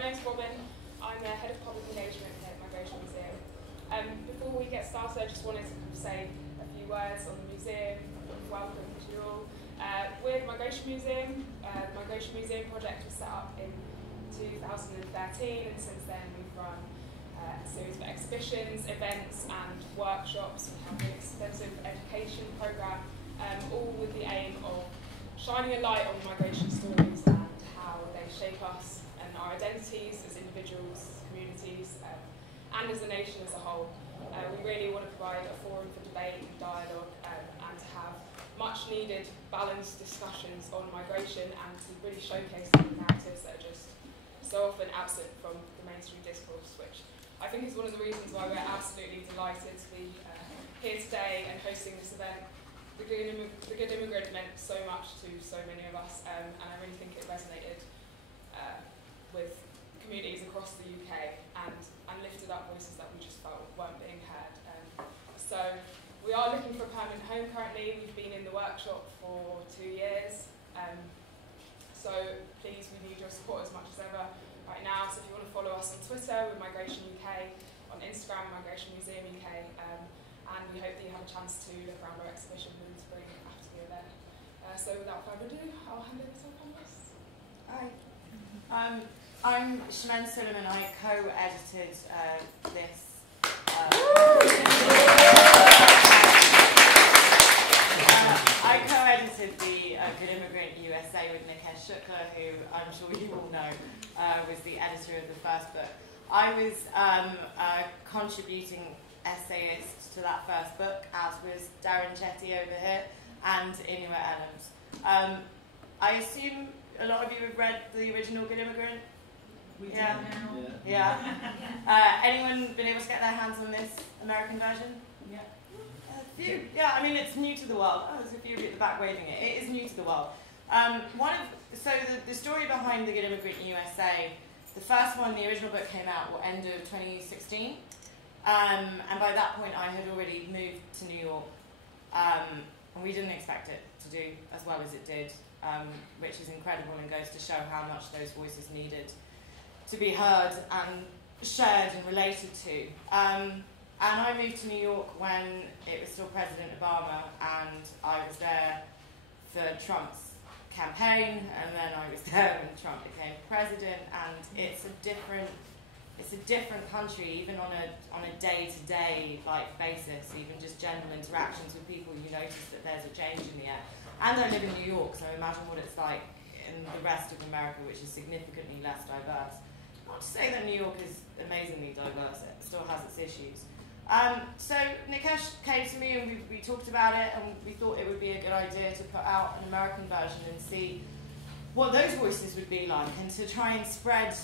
my name's Robin. I'm the Head of Public Engagement here at Migration Museum. Before we get started, I just wanted to say a few words on the museum. Welcome to you all. We're the Migration Museum. The Migration Museum project was set up in 2013, and since then we've run a series of exhibitions, events and workshops. We have an extensive education programme, all with the aim of shining a light on migration stories and how they shape us and our identities as individuals, communities, and as a nation as a whole. We really want to provide a forum for debate and dialogue and to have much needed balanced discussions on migration and to really showcase the narratives that are just so often absent from the mainstream discourse, which I think is one of the reasons why we're absolutely delighted to be here today and hosting this event. The Good Immigrant meant so much to so many of us, and I really think it resonated with communities across the UK and lifted up voices that we just felt weren't being heard. So we are looking for a permanent home currently. We've been in the workshop for 2 years. So please, we need your support as much as ever right now. So if you want to follow us on Twitter, we're Migration UK, on Instagram, Migration Museum UK, and we hope that you have a chance to look around our exhibition in spring after the event. So without further ado, I'll hand over to our panelists. Hi. I'm Chimene Suleyman. I co-edited this. I co-edited the Good Immigrant USA with who I'm sure you all know was the editor of the first book. I was a contributing essayist to that first book, as was Darren, Chetty over here, and Inua, Ellams. I assume a lot of you have read the original Good Immigrant? We do yeah. now. Yeah. Anyone been able to get their hands on this American version? Yeah. A few. Yeah, I mean, it's new to the world. Oh, there's a few at the back waving it. It is new to the world. So the story behind the Good Immigrant USA, the first one, the original book came out at the end of 2016. And by that point, I had already moved to New York. And we didn't expect it to do as well as it did, which is incredible and goes to show how much those voices needed to be heard and shared and related to. And I moved to New York when it was still President Obama, and I was there for Trump's campaign, and then I was there when Trump became president. And it's a different country, even on a day-to-day like basis, even just general interactions with people. You notice that there's a change in the air. And I live in New York, so imagine what it's like in the rest of America, which is significantly less diverse. Not to say that New York is amazingly diverse, it still has its issues. So Nikesh came to me and we talked about it, and we thought it would be a good idea to put out an American version and see what those voices would be like, and to try and spread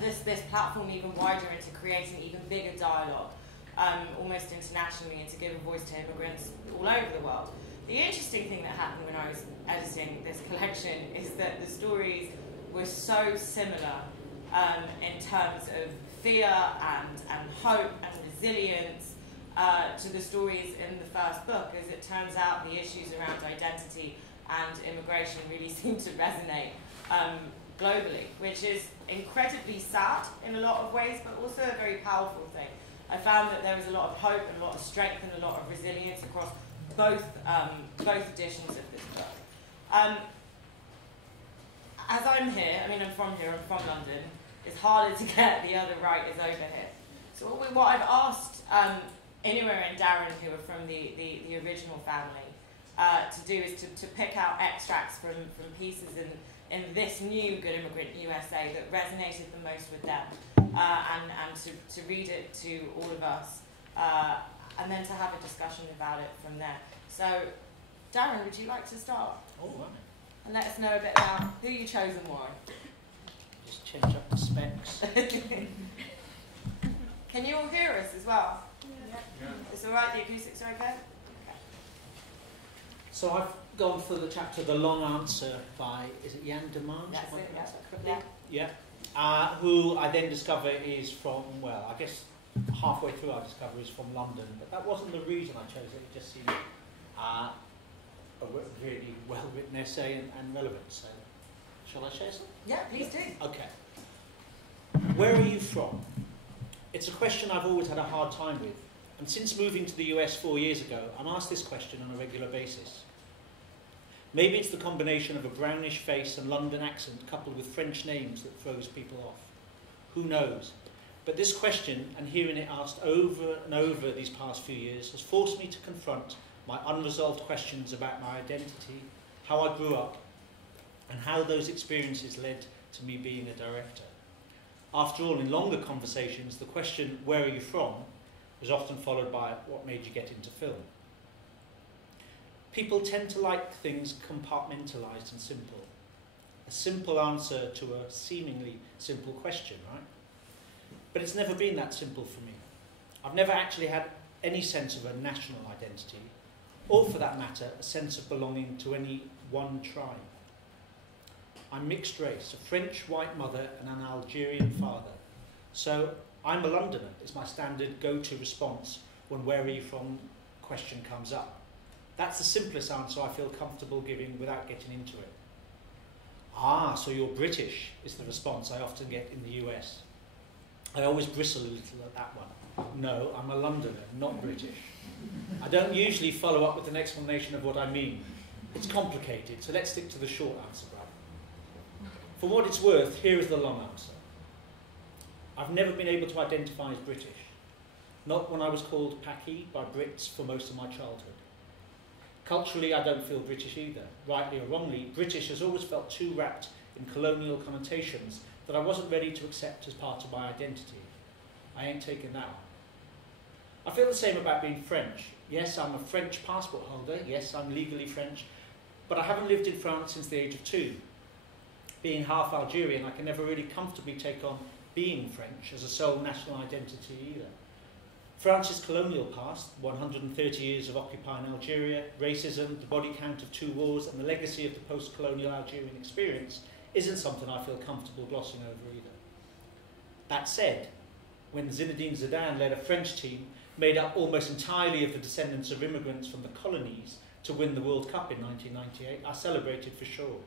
this platform even wider and to create an even bigger dialogue, almost internationally, and to give a voice to immigrants all over the world. The interesting thing that happened when I was editing this collection is that the stories were so similar in terms of fear and hope and resilience to the stories in the first book. As it turns out, the issues around identity and immigration really seem to resonate globally, which is incredibly sad in a lot of ways, but also a very powerful thing. I found that there was a lot of hope and a lot of strength and a lot of resilience across both editions of this book. As I'm here, I mean, I'm from here, I'm from London, it's harder to get the other writers over here. So what I've asked Inua and Darren, who are from the original family, to do is to pick out extracts from pieces in this new Good Immigrant USA that resonated the most with them, and to read it to all of us, and then to have a discussion about it from there. So, Darren, would you like to start? All right. And let us know a bit about who you chose and why. Just change up the specs. Can you all hear us as well? Yeah. It's all right, the acoustics are okay? So I've gone for the chapter The Long Answer by, is it Jan de Man? That's it, yeah. Yeah. Who I then discover is from, well, I guess halfway through I discover is from London, but that wasn't the reason I chose it. It just seemed a really well-written essay and relevant. So Shall I share some? Yeah, please do. Okay. Where are you from? It's a question I've always had a hard time with. And since moving to the US 4 years ago, I'm asked this question on a regular basis. Maybe it's the combination of a brownish face and London accent coupled with French names that throws people off. Who knows? But this question, and hearing it asked over and over these past few years, has forced me to confront my unresolved questions about my identity, how I grew up, and how those experiences led to me being a director. After all, in longer conversations, the question, where are you from, was often followed by, what made you get into film? People tend to like things compartmentalised and simple. A simple answer to a seemingly simple question, right? But it's never been that simple for me. I've never actually had any sense of a national identity, or for that matter, a sense of belonging to any one tribe. I'm mixed race, a French white mother and an Algerian father. So I'm a Londoner is my standard go-to response when where are you from question comes up. That's the simplest answer I feel comfortable giving without getting into it. Ah, so you're British is the response I often get in the US. I always bristle a little at that one. No, I'm a Londoner, not British. I don't usually follow up with an explanation of what I mean. It's complicated, so let's stick to the short answer, Brad. For what it's worth, here is the long answer. I've never been able to identify as British. Not when I was called Paki by Brits for most of my childhood. Culturally, I don't feel British either. Rightly or wrongly, British has always felt too wrapped in colonial connotations that I wasn't ready to accept as part of my identity. I ain't taking that one. I feel the same about being French. Yes, I'm a French passport holder. Yes, I'm legally French. But I haven't lived in France since the age of 2. Being half Algerian, I can never really comfortably take on being French as a sole national identity either. France's colonial past, 130 years of occupying Algeria, racism, the body count of 2 wars, and the legacy of the post-colonial Algerian experience isn't something I feel comfortable glossing over either. That said, when Zinedine Zidane led a French team made up almost entirely of the descendants of immigrants from the colonies to win the World Cup in 1998, I celebrated for sure.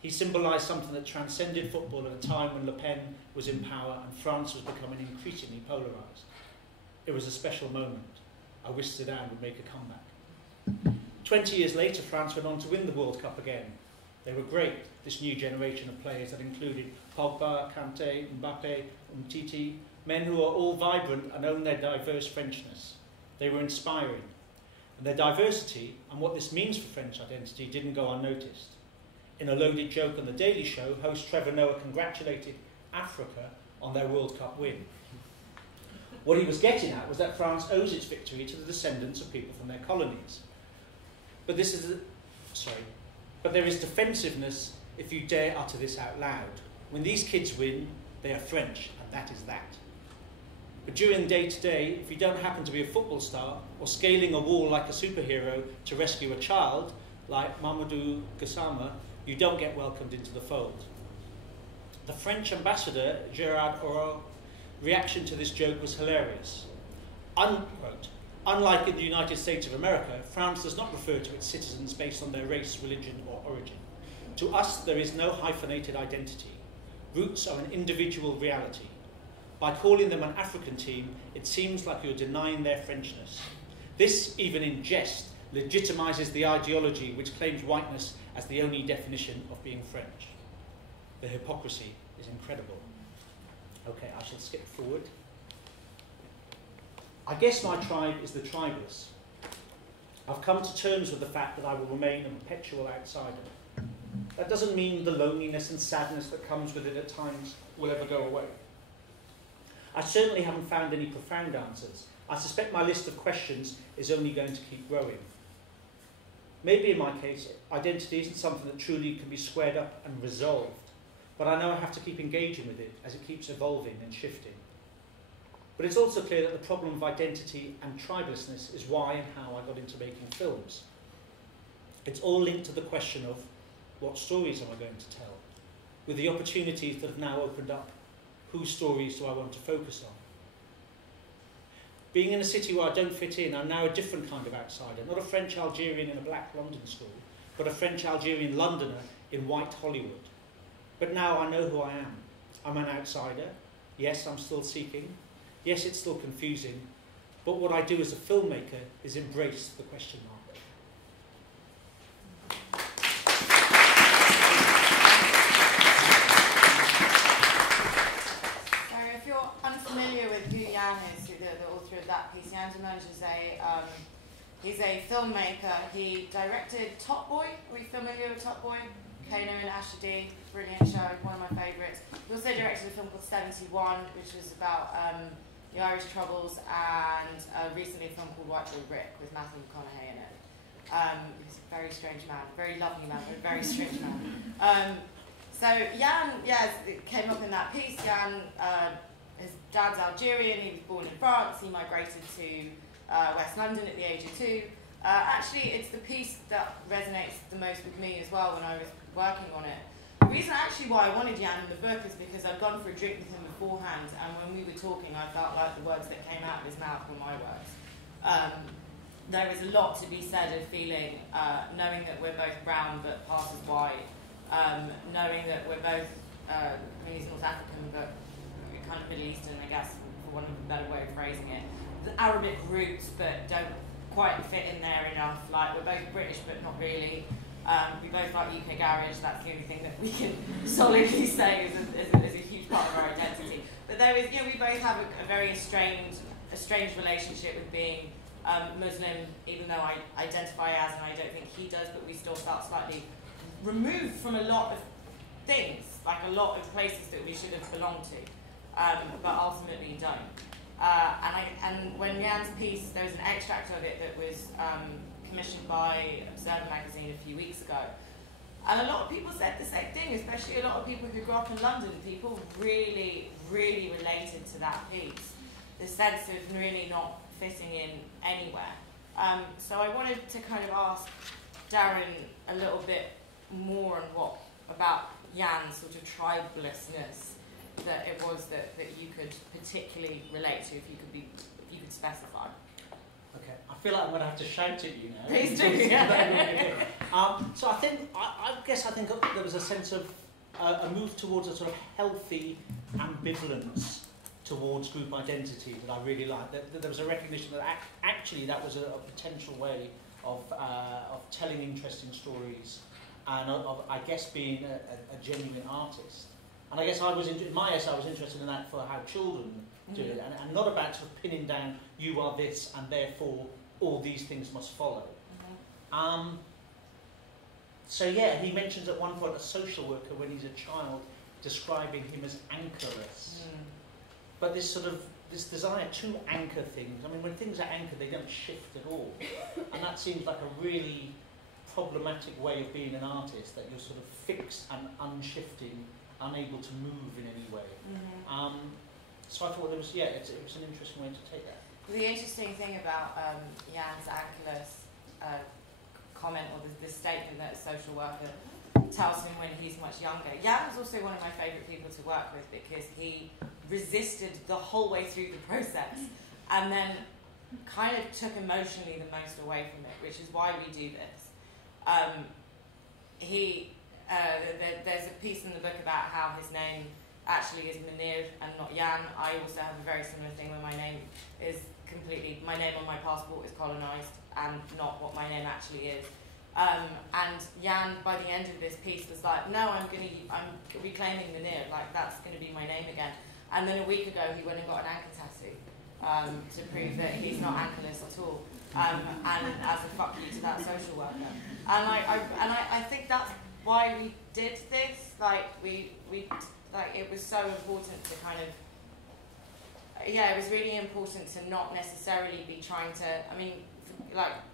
He symbolised something that transcended football at a time when Le Pen was in power and France was becoming increasingly polarised. It was a special moment. I wish Zidane would make a comeback. 20 years later, France went on to win the World Cup again. They were great, this new generation of players that included Pogba, Kanté, Mbappé, Umtiti, men who are all vibrant and own their diverse Frenchness. They were inspiring. And their diversity and what this means for French identity didn't go unnoticed. In a loaded joke on The Daily Show, host Trevor Noah congratulated Africa on their World Cup win. What he was getting at was that France owes its victory to the descendants of people from their colonies. But there is defensiveness if you dare utter this out loud. When these kids win, they are French, and that is that. But during day-to-day, if you don't happen to be a football star or scaling a wall like a superhero to rescue a child, like Mamadou Gassama, you don't get welcomed into the fold. The French ambassador, Gérard Aurore, reaction to this joke was hilarious. Unquote, unlike in the United States of America, France does not refer to its citizens based on their race, religion, or origin. To us, there is no hyphenated identity. Roots are an individual reality. By calling them an African team, it seems like you're denying their Frenchness. This, even in jest, legitimizes the ideology which claims whiteness as the only definition of being French. The hypocrisy is incredible. Okay, I shall skip forward. I guess my tribe is the tribeless. I've come to terms with the fact that I will remain a perpetual outsider. That doesn't mean the loneliness and sadness that comes with it at times will ever go away. I certainly haven't found any profound answers. I suspect my list of questions is only going to keep growing. Maybe in my case, identity isn't something that truly can be squared up and resolved, but I know I have to keep engaging with it as it keeps evolving and shifting. But it's also clear that the problem of identity and tribelessness is why and how I got into making films. It's all linked to the question of what stories am I going to tell, with the opportunities that have now opened up. Whose stories do I want to focus on? Being in a city where I don't fit in, I'm now a different kind of outsider, not a French Algerian in a black London school, but a French Algerian Londoner in white Hollywood. But now I know who I am. I'm an outsider. Yes, I'm still seeking. Yes, it's still confusing. But what I do as a filmmaker is embrace the question mark. So if you're unfamiliar with who Jan is, who the author of that piece, Jan is he's a filmmaker. He directed Top Boy. Are we familiar with Top Boy? Kano and Asher D, brilliant show, one of my favourites. He also directed a film called 71, which was about the Irish Troubles, and recently a film called White Boy Rick with Matthew McConaughey in it. He's a very strange man, very lovely man, but a very strange man. So Jan, it came up in that piece. Jan, his dad's Algerian, he was born in France, he migrated to West London at the age of 2. Actually, it's the piece that resonates the most with me as well when I was working on it. The reason actually why I wanted Jan in the book is because I'd gone for a drink with him beforehand, and when we were talking I felt like the words that came out of his mouth were my words. There is a lot to be said of feeling, knowing that we're both brown but passes white, knowing that we're both, I mean he's North African but kind of Middle Eastern I guess, for one of a better way of phrasing it. The Arabic roots but don't quite fit in there enough, like we're both British but not really. We both like UK garage, that's the only thing that we can solidly say is a huge part of our identity. But there is, we both have a very strange relationship with being Muslim, even though I identify as, and I don't think he does, but we still felt slightly removed from a lot of things, like a lot of places that we should have belonged to, but ultimately don't. And when Jan's piece, there was an extract of it that was commissioned by Observer magazine a few weeks ago. And a lot of people said the same thing, especially a lot of people who grew up in London. People really, really related to that piece. The sense of really not fitting in anywhere. So I wanted to kind of ask Darren a little bit more on about Jan's sort of tribalistness that it was that you could particularly relate to, if you could specify. Okay, I feel like I'm going to have to shout at you now. Please do. So I guess there was a sense of a move towards a sort of healthy ambivalence towards group identity that I really liked. That there was a recognition that actually that was a potential way of telling interesting stories, and of I guess being a genuine artist. And I guess I was interested in that for how children do it, and not about sort of pinning down you are this and therefore all these things must follow. So yeah, he mentions at one point a social worker when he's a child describing him as anchorless. But this desire to anchor things, I mean when things are anchored they don't shift at all. And that seems like a really problematic way of being an artist, that you're sort of fixed and unshifting, unable to move in any way. So I thought it was an interesting way to take that. The interesting thing about Jan's anchorless comment, or the statement that a social worker tells him when he's much younger. Jan was also one of my favourite people to work with because he resisted the whole way through the process and then kind of took emotionally the most away from it, which is why we do this. There's a piece in the book about how his name actually is Munir and not Jan. I also have a very similar thing where my name on my passport is colonised and not what my name actually is. And Jan, by the end of this piece, was like, no, I'm reclaiming Munir, like that's going to be my name again. And then a week ago, he went and got an anchor tattoo to prove that he's not anchorless at all. And as a fuck you to that social worker. And I think that's why we did this. It was so important to kind of, it was really important to not necessarily be trying to,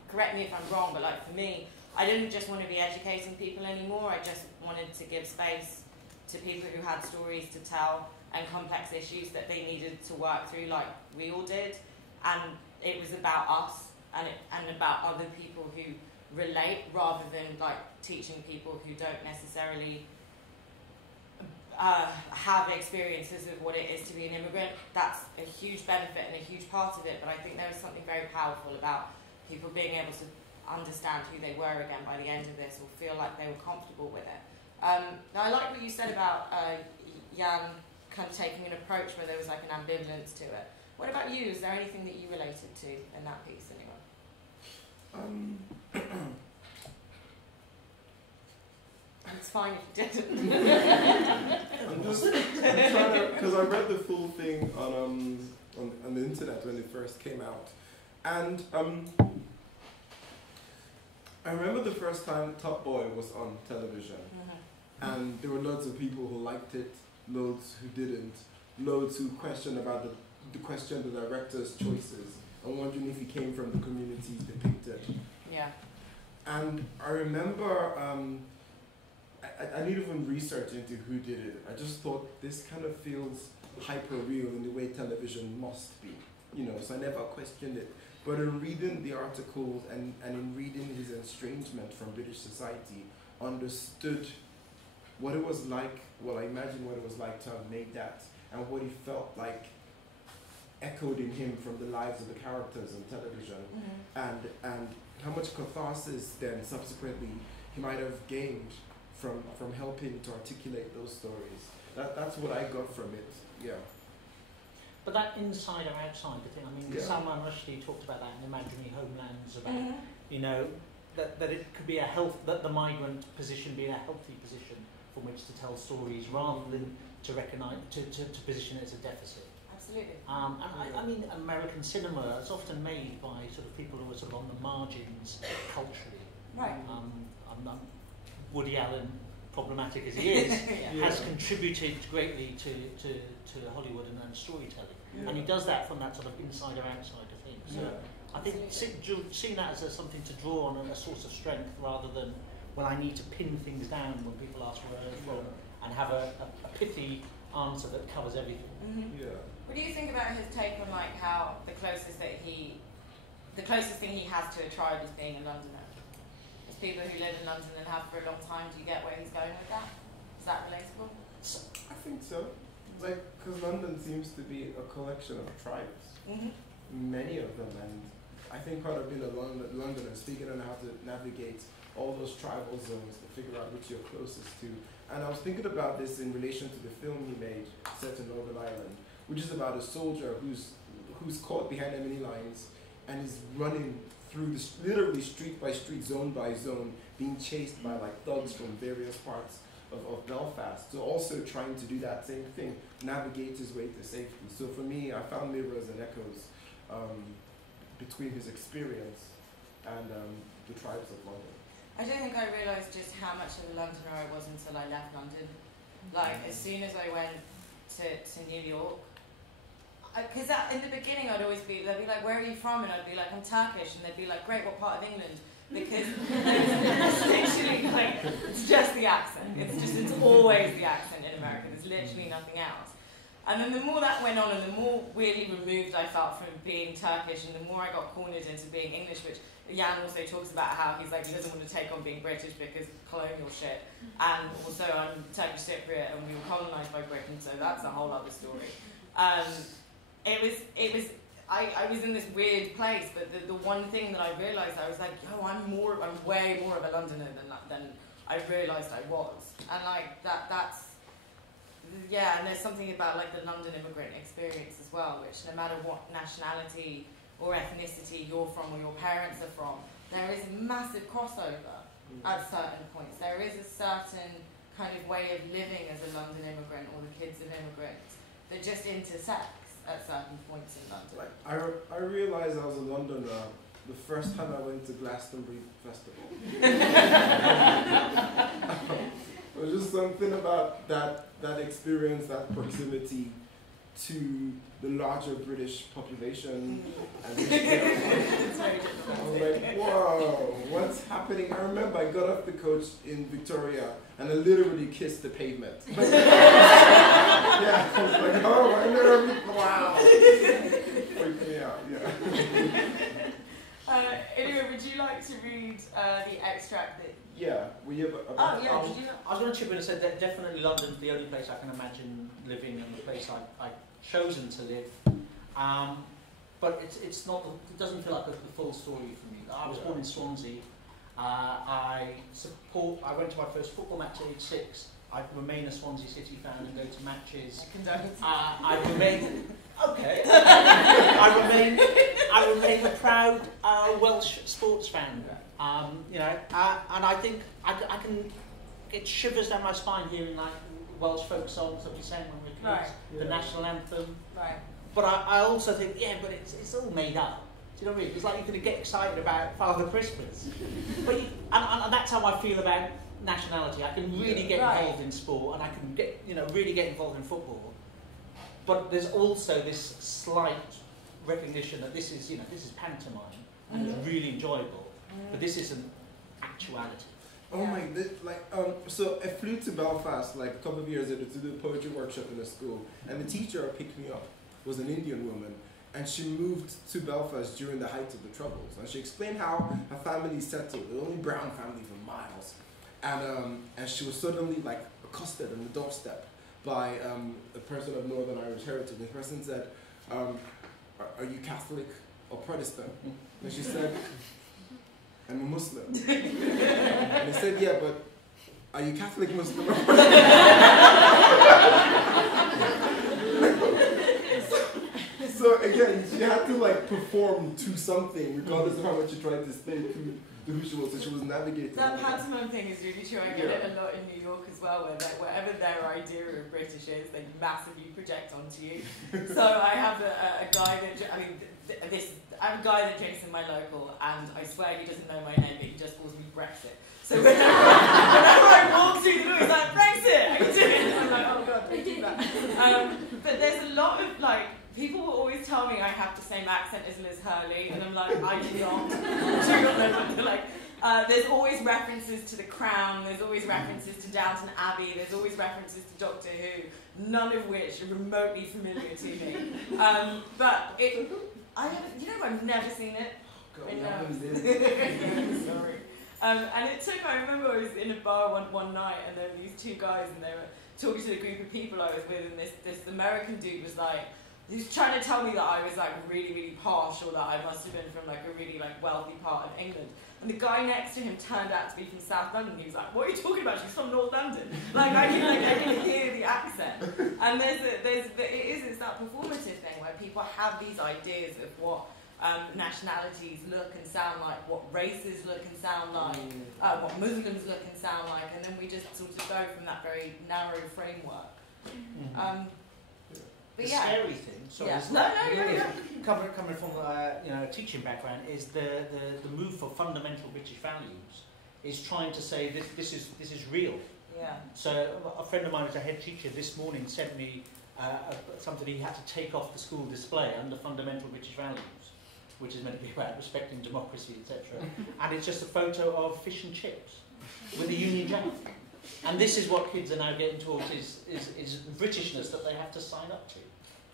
correct me if I'm wrong, but for me, I didn't just want to be educating people anymore. I just wanted to give space to people who had stories to tell and complex issues that they needed to work through, like we all did. And it was about us and about other people who relate, rather than teaching people who don't necessarily have experiences of what it is to be an immigrant. That's a huge benefit and a huge part of it, but I think there was something very powerful about people being able to understand who they were again by the end of this, or feel like they were comfortable with it. Now I like what you said about Jan kind of taking an approach where there was like an ambivalence to it. What about you? Is there anything that you related to in that piece, anyone? It's fine if you didn't. I'm trying to, because I read the full thing on the internet when it first came out, and I remember the first time Top Boy was on television, and there were loads of people who liked it, loads who didn't, loads who questioned about the director's choices, and wondering if he came from the communities depicted. Yeah. And I remember, I didn't even research into who did it. I just thought this kind of feels hyper real in the way television must be, you know. So I never questioned it. But in reading the articles and in reading his estrangement from British society, understood what it was like. Well, I imagine what it was like to have made that, and what he felt like echoed in him from the lives of the characters on television, and how much catharsis then subsequently he might have gained from helping to articulate those stories. That's what I got from it. Yeah. But that inside or outside thing, I mean, Salman Rushdie talked about that in Imaginary Homelands, about you know, that it could be that the migrant position be a healthy position from which to tell stories rather than to recognise to position it as a deficit. Absolutely. And I mean, American cinema is often made by sort of people who are sort of on the margins culturally. Right. Woody Allen, problematic as he is, has contributed greatly to Hollywood and storytelling. Yeah. And he does that from that sort of inside or outside of things. So I think seeing that as something to draw on, a source of strength, rather than, well, I need to pin things down when people ask where they're from, and have a pithy answer that covers everything. What do you think about his take on like how the closest thing he has to a tribe is being a Londoner? As people who live in London and have for a long time, do you get where he's going with that? Is that relatable? I think so. Like, because London seems to be a collection of tribes, many of them, and I think part of being a Londoner is figuring out how to navigate all those tribal zones to figure out which you're closest to. And I was thinking about this in relation to the film he made, set in Northern Ireland, which is about a soldier who's caught behind enemy lines and is running through literally street by street, zone by zone, being chased by like thugs from various parts of Belfast. So also trying to do that same thing, navigate his way to safety. So for me, I found mirrors and echoes between his experience and the tribes of London. I don't think I realised just how much of a Londoner I was until I left London. Like, as soon as I went to New York, because in the beginning they'd be like, where are you from? And I'd be like, I'm Turkish. And they'd be like, great, what part of England? Because it's literally like, it's just the accent. It's always the accent in America. There's literally nothing else. And then the more that went on, and the more weirdly removed I felt from being Turkish, and the more I got cornered into being English, which Jan also talks about how he's like, he doesn't want to take on being British because colonial shit. And also I'm Turkish Cypriot and we were colonised by Britain, so that's a whole other story. I was in this weird place, but the one thing that I realised, I was like, yo, I'm way more of a Londoner than I realised I was. And like that's and there's something about like the London immigrant experience as well, which no matter what nationality or ethnicity you're from or your parents are from, there is a massive crossover at certain points. There is a certain kind of way of living as a London immigrant or the kids of immigrants that just intersects at certain points in London. Like, I realised I was a Londoner the first time I went to Glastonbury Festival. It was just something about that experience, that proximity to the larger British population. And I was like, whoa, what's happening? I remember I got off the coach in Victoria and I literally kissed the pavement. Yeah, I was like, oh, I literally, wow. Freaked me out, Anyway, would you like to read the extract that... Yeah, we have I was going to chip in and say that definitely London's the only place I can imagine living and the place I've chosen to live. But it's not. It doesn't feel like the full story for me. I was born in Swansea, I went to my first football match at age 6. I remain a Swansea City fan and go to matches. I remain okay. I remain a proud Welsh sports fan. You know, and I think I can get shivers down my spine hearing like Welsh folk songs that we sang when we were kids, the national anthem. Right. But I also think, yeah, but it's all made up. Do you know what I mean? It's like you're going to get excited about Father Christmas. But and that's how I feel about nationality. I can really get involved in sport, and I can get, you know, really get involved in football. But there's also this slight recognition that this is, you know, this is pantomime and it's really enjoyable, but this isn't actuality. Oh my, so I flew to Belfast like a couple of years ago to do a poetry workshop in a school, and the teacher who picked me up was an Indian woman, and she moved to Belfast during the height of the Troubles, and she explained how her family settled, the only brown family for miles, and she was suddenly like accosted on the doorstep by a person of Northern Irish heritage. The person said, are you Catholic or Protestant? And she said, I'm a Muslim. And they said, yeah, but are you Catholic, Muslim, or So again, she had to like perform to something, regardless of how much she tried to stay to who she was, so she was navigating. That pantomime thing is really true. I get it a lot in New York as well, where whatever their idea of British is, they massively project onto you. So I have a guy that, I mean, I have a guy that drinks in my local, and I swear he doesn't know my name, but he just calls me Brexit. So whenever I walk through the door, he's like, Brexit! I can do it! And I'm like, oh god, don't do that. But there's a lot of, like, people will always tell me I have the same accent as Liz Hurley, and I'm like, I do not. I'm sure you'll know what they're like. There's always references to The Crown, there's always references to Downton Abbey, there's always references to Doctor Who, none of which are remotely familiar to me. But it, you know, I've never seen it. Sorry. And it took, I remember I was in a bar one night, and there were these two guys, and they were talking to the group of people I was with, and this American dude was like, he was trying to tell me that I was like really, really posh, or that I must have been from like a really like wealthy part of England. And the guy next to him turned out to be from South London. He was like, "What are you talking about? She's from North London." I can hear the accent. And it's that performative thing where people have these ideas of what nationalities look and sound like, what races look and sound like, what Muslims look and sound like, and then we just sort of go from that very narrow framework. But the yeah. scary thing, sorry, coming from a teaching background, is the move for fundamental British values is trying to say this is real. Yeah. So a friend of mine who's a head teacher this morning sent me something he had to take off the school display under fundamental British values, which is meant to be about respecting democracy, etc. And it's just a photo of fish and chips with a Union Jack. And this is what kids are now getting taught is Britishness that they have to sign up to.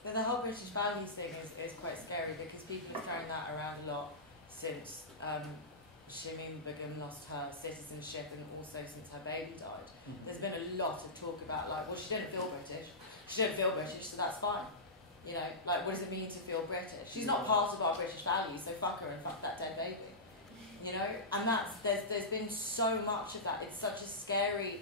But the whole British values thing is quite scary, because people are throwing that around a lot since Chimene lost her citizenship, and also since her baby died. There's been a lot of talk about, like, well, she didn't feel British. She didn't feel British, so that's fine. You know, like, what does it mean to feel British? She's not part of our British values, so fuck her and fuck that dead baby. You know, and there's been so much of that. It's such a scary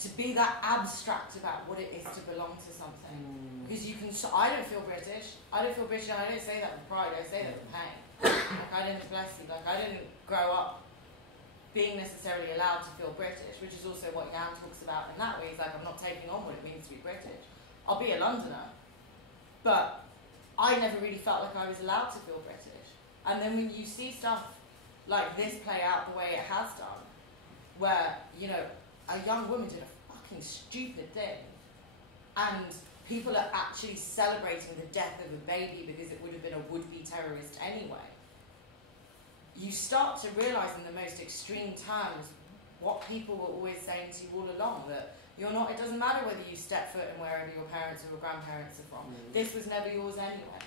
to be that abstract about what it is to belong to something, because you can. I don't feel British. I don't feel British, and I don't say that with pride. I say that with pain. Like, I didn't, bless you. Like, I didn't grow up being necessarily allowed to feel British, which is also what Jan talks about in that way. He's like, I'm not taking on what it means to be British. I'll be a Londoner, but I never really felt like I was allowed to feel British. And then when you see stuff like this play out the way it has done, where, you know, a young woman did a fucking stupid thing, and people are actually celebrating the death of a baby because it would have been a would-be terrorist anyway, you start to realise in the most extreme terms what people were always saying to you all along, that you're not, it doesn't matter whether you step foot in wherever your parents or your grandparents are from, this was never yours anyway.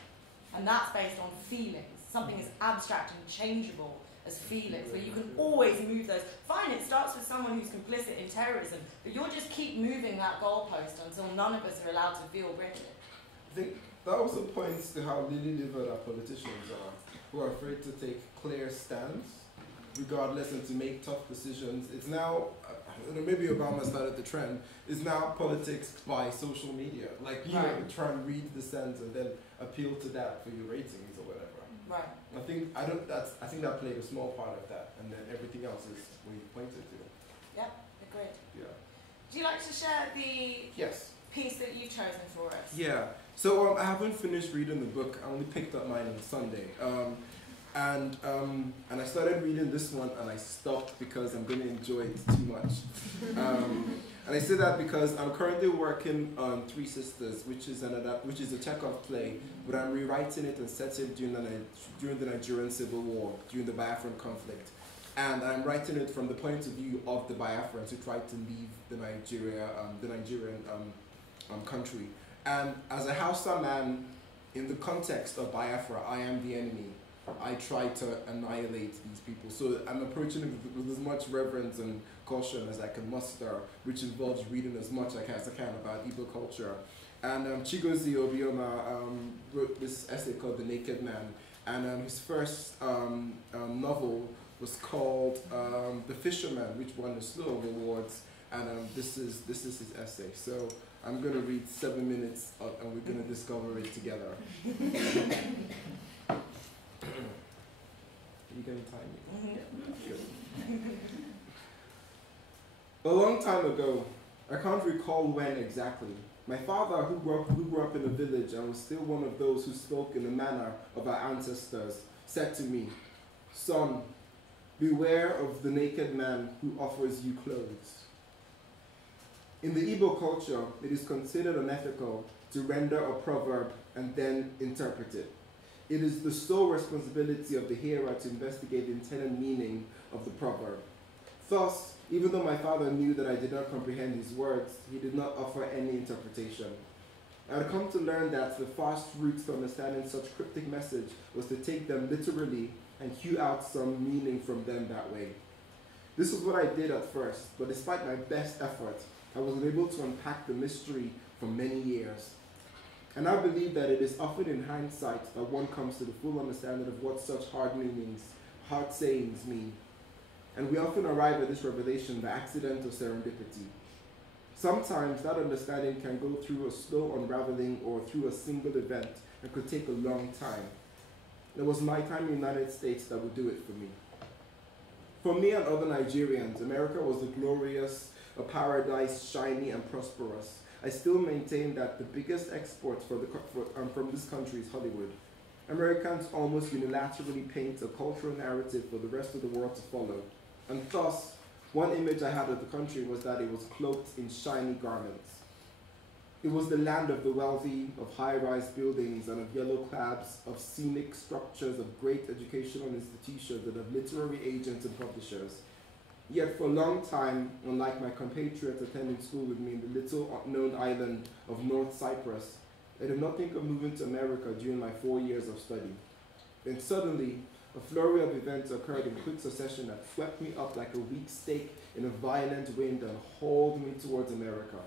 And that's based on feelings, something as abstract and changeable as feelings, where you can always move those. Fine, it starts with someone who's complicit in terrorism, but you'll just keep moving that goalpost until none of us are allowed to feel British. I think that also points to how lily-livered our politicians are, who are afraid to take clear stands regardless and to make tough decisions. It's now, maybe Obama started the trend, is now politics by social media. Like, you know, try and read the sense and then appeal to that for your ratings or whatever. Right. I think that played a small part of that, and then everything else is what you pointed to. Yep, agreed. Yeah. Do you like to share the piece that you've chosen for us? Yeah. So I haven't finished reading the book. I only picked up mine on Sunday. And I started reading this one and I stopped because I'm going to enjoy it too much. And I say that because I'm currently working on Three Sisters, which is a Chekhov play, but I'm rewriting it and setting it during the Nigerian Civil War, during the Biafran conflict. And I'm writing it from the point of view of the Biafrans who tried to leave the Nigerian country. And as a Hausa man, in the context of Biafra, I am the enemy. I try to annihilate these people. So I'm approaching it with as much reverence and caution as I can muster, which involves reading as much as I can about Igbo culture. And Chigozie Obioma wrote this essay called The Naked Man. And his first novel was called The Fisherman, which won the Slow Awards. And this is his essay. So I'm going to read 7 minutes and we're going to discover it together. Are you going to time me? Yeah, good. A long time ago, I can't recall when exactly, my father, who grew up in a village and was still one of those who spoke in the manner of our ancestors, said to me, "Son, beware of the naked man who offers you clothes." In the Igbo culture, it is considered unethical to render a proverb and then interpret it. It is the sole responsibility of the hearer to investigate the intended meaning of the proverb. Thus, even though my father knew that I did not comprehend his words, he did not offer any interpretation. I had come to learn that the fast route to understanding such cryptic message was to take them literally and hew out some meaning from them that way. This was what I did at first, but despite my best effort, I was unable to unpack the mystery for many years. And I believe that it is often in hindsight that one comes to the full understanding of what such hard sayings mean. And we often arrive at this revelation by accident or serendipity. Sometimes that understanding can go through a slow unraveling or through a single event and could take a long time. It was my time in the United States that would do it for me. For me and other Nigerians, America was a glorious, a paradise, shiny and prosperous. I still maintain that the biggest export from this country is Hollywood. Americans almost unilaterally paint a cultural narrative for the rest of the world to follow. And thus, one image I had of the country was that it was cloaked in shiny garments. It was the land of the wealthy, of high-rise buildings and of yellow cabs, of scenic structures, of great educational institutions, and of literary agents and publishers. Yet for a long time, unlike my compatriots attending school with me in the little unknown island of North Cyprus, I did not think of moving to America during my 4 years of study. Then suddenly, a flurry of events occurred in quick succession that swept me up like a weak stake in a violent wind and hauled me towards America.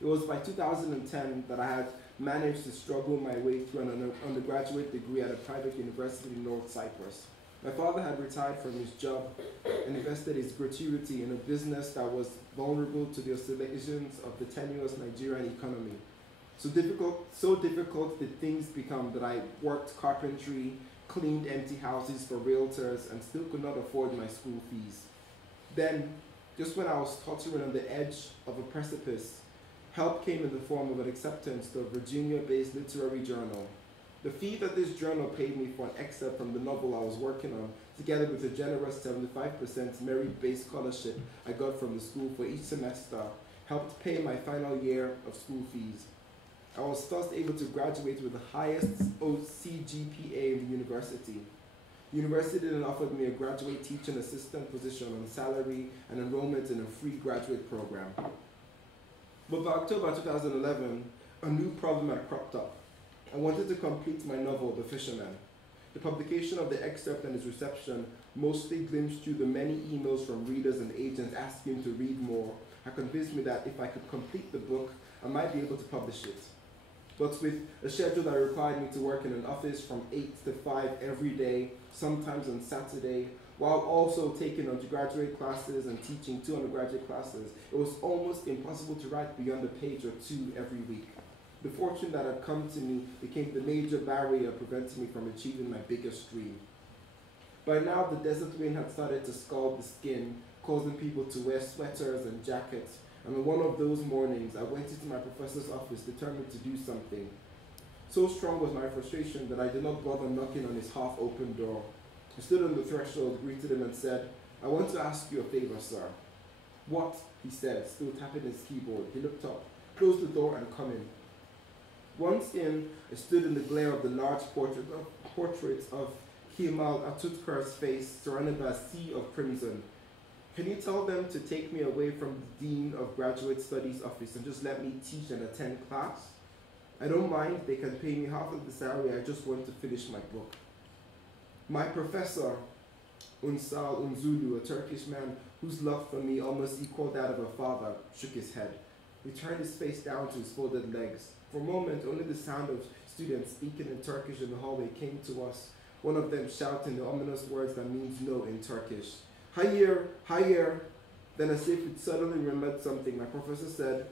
It was by 2010 that I had managed to struggle my way through an undergraduate degree at a private university in North Cyprus. My father had retired from his job and invested his gratuity in a business that was vulnerable to the oscillations of the tenuous Nigerian economy. So difficult did things become that I worked carpentry, cleaned empty houses for realtors, and still could not afford my school fees. Then, just when I was tottering on the edge of a precipice, help came in the form of an acceptance to a Virginia-based literary journal. The fee that this journal paid me for an excerpt from the novel I was working on, together with a generous 75% merit-based scholarship I got from the school for each semester, helped pay my final year of school fees. I was thus able to graduate with the highest CGPA in the university. The university then offered me a graduate teaching assistant position on salary and enrollment in a free graduate program. But by October 2011, a new problem had cropped up. I wanted to complete my novel, The Fisherman. The publication of the excerpt and its reception, mostly glimpsed through the many emails from readers and agents asking to read more, had convinced me that if I could complete the book, I might be able to publish it. But with a schedule that required me to work in an office from 8 to 5 every day, sometimes on Saturday, While also taking undergraduate classes and teaching 2 undergraduate classes, it was almost impossible to write beyond a page or 2 every week. The fortune that had come to me became the major barrier preventing me from achieving my biggest dream. By now, the desert wind had started to scald the skin, causing people to wear sweaters and jackets. And on one of those mornings, I went into my professor's office determined to do something. So strong was my frustration that I did not bother knocking on his half-open door. I stood on the threshold, greeted him and said, "I want to ask you a favor, sir." "What?" he said, still tapping his keyboard. He looked up, closed the door and come in. Once in, I stood in the glare of the large portrait of Kemal Atatürk's face, surrounded by a sea of crimson. "Can you tell them to take me away from the Dean of Graduate Studies office and just let me teach and attend class? I don't mind, they can pay me half of the salary, I just want to finish my book." My professor, Unsal Unzulu, a Turkish man whose love for me almost equaled that of a father, shook his head. He turned his face down to his folded legs. For a moment, only the sound of students speaking in Turkish in the hallway came to us, one of them shouting the ominous words that means no in Turkish. "Hayır, hayır." Then, as if it suddenly remembered something, my professor said,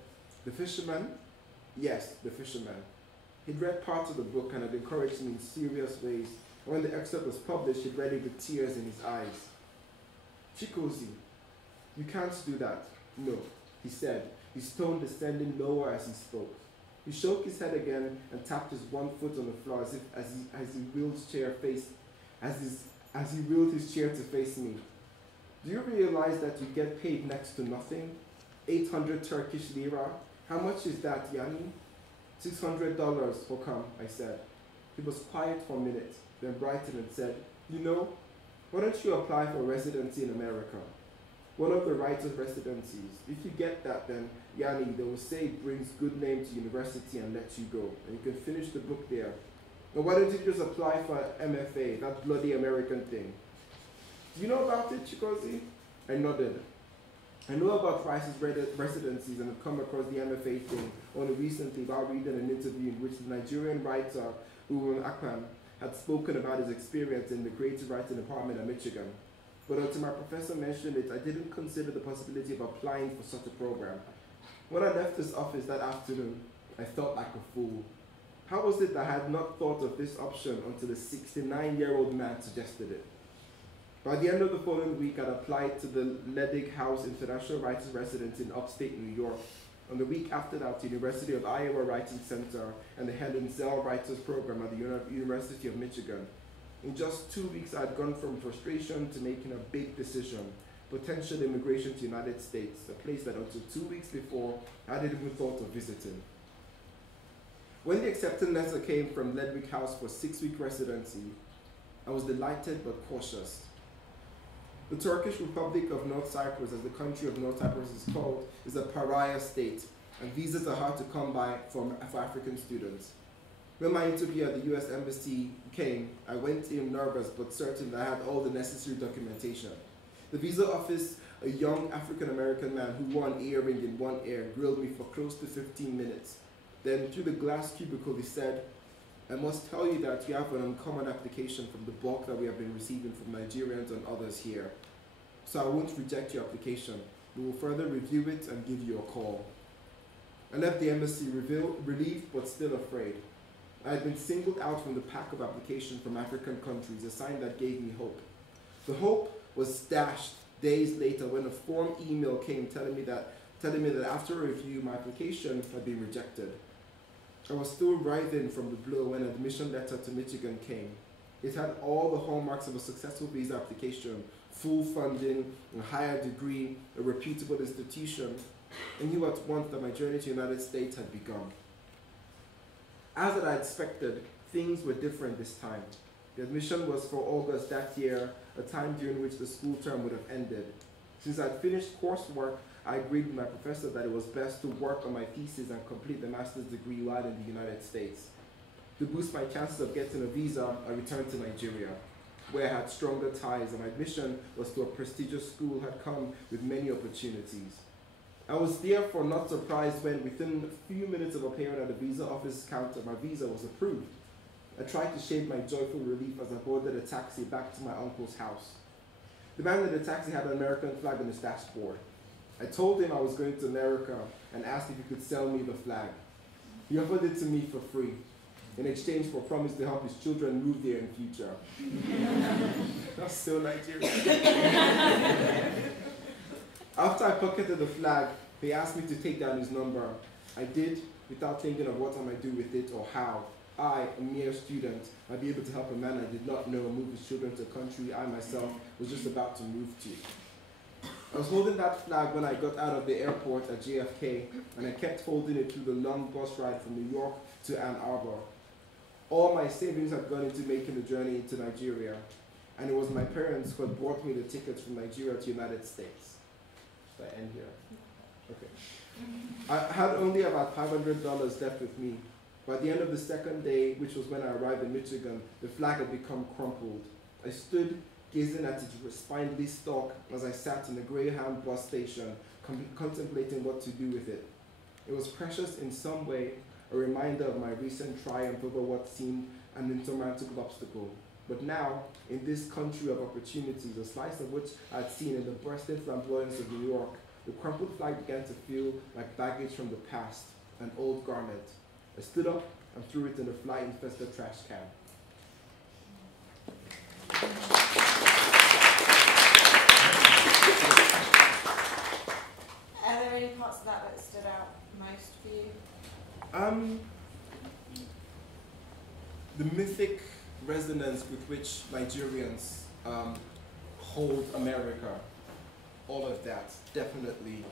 "The Fisherman?" "Yes, The Fisherman." He'd read parts of the book and had encouraged me in serious ways. And when the excerpt was published, he'd read it with tears in his eyes. "Chikozi, you can't do that." "No," he said, his tone descending lower as he spoke. He shook his head again and tapped his one foot on the floor as he wheeled his chair to face me. "Do you realize that you get paid next to nothing? 800 Turkish lira. How much is that, Yani?" $600 for come, I said. He was quiet for a minute, then brightened and said, "You know, why don't you apply for residency in America? One of the writers' residencies. If you get that, then, Yani, they will say it brings good name to university and let you go, and you can finish the book there. And why don't you just apply for MFA, that bloody American thing?" "Do you know about it, Chikozi?" I nodded. I know about Rice's residencies and have come across the MFA thing only recently while reading an interview in which the Nigerian writer, Uwe Akpan, had spoken about his experience in the creative writing department at Michigan. But until my professor mentioned it, I didn't consider the possibility of applying for such a program. When I left his office that afternoon, I felt like a fool. How was it that I had not thought of this option until the 69-year-old man suggested it? By the end of the following week, I'd applied to the Ledig House International Writers Residency in upstate New York. And the week after that, the University of Iowa Writing Center and the Helen Zell Writers Program at the University of Michigan. In just 2 weeks, I'd gone from frustration to making a big decision, potential immigration to the United States, a place that until 2 weeks before, I hadn't even thought of visiting. When the acceptance letter came from Ledwig House for a 6-week residency, I was delighted but cautious. The Turkish Republic of North Cyprus, as the country of North Cyprus is called, is a pariah state, and visas are hard to come by for African students. When my interview at the US Embassy came, I went in nervous but certain that I had all the necessary documentation. The visa office, a young African-American man who wore an earring in one ear, grilled me for close to 15 minutes. Then, through the glass cubicle, he said, "I must tell you that you have an uncommon application from the bulk that we have been receiving from Nigerians and others here. So I won't reject your application. We will further review it and give you a call." I left the embassy relieved but still afraid. I had been singled out from the pack of applications from African countries, a sign that gave me hope. The hope was dashed days later when a form email came telling me that after a review, my application had been rejected. I was still writhing from the blow when an admission letter to Michigan came. It had all the hallmarks of a successful visa application: full funding, a higher degree, a reputable institution. I knew at once that my journey to the United States had begun. As I expected, things were different this time. The admission was for August that year, a time during which the school term would have ended. Since I'd finished coursework, I agreed with my professor that it was best to work on my thesis and complete the master's degree while in the United States. To boost my chances of getting a visa, I returned to Nigeria, where I had stronger ties, and my admission was to a prestigious school had come with many opportunities. I was therefore not surprised when, within a few minutes of appearing at the visa office counter, my visa was approved. I tried to shade my joyful relief as I boarded a taxi back to my uncle's house. The man in the taxi had an American flag on his dashboard. I told him I was going to America and asked if he could sell me the flag. He offered it to me for free, in exchange for a promise to help his children move there in the future. That's so Nigerian. After I pocketed the flag, he asked me to take down his number. I did, without thinking of what I might do with it or how. I, a mere student, might be able to help a man I did not know move his children to a country I myself was just about to move to. I was holding that flag when I got out of the airport at JFK, and I kept holding it through the long bus ride from New York to Ann Arbor. All my savings had gone into making the journey into Nigeria, and it was my parents who had bought me the tickets from Nigeria to the United States. Should I end here? Okay. I had only about $500 left with me. By the end of the second day, which was when I arrived in Michigan, the flag had become crumpled. I stood gazing at its spindly stalk as I sat in the Greyhound bus station, contemplating what to do with it. It was precious in some way, a reminder of my recent triumph over what seemed an insurmountable obstacle. But now, in this country of opportunities, a slice of which I had seen in the bursting flamboyance of New York, the crumpled flag began to feel like baggage from the past, an old garment. I stood up and threw it in the fly-infested trash can. Are there any parts of that stood out most for you? The mythic resonance with which Nigerians hold America, all of that, definitely.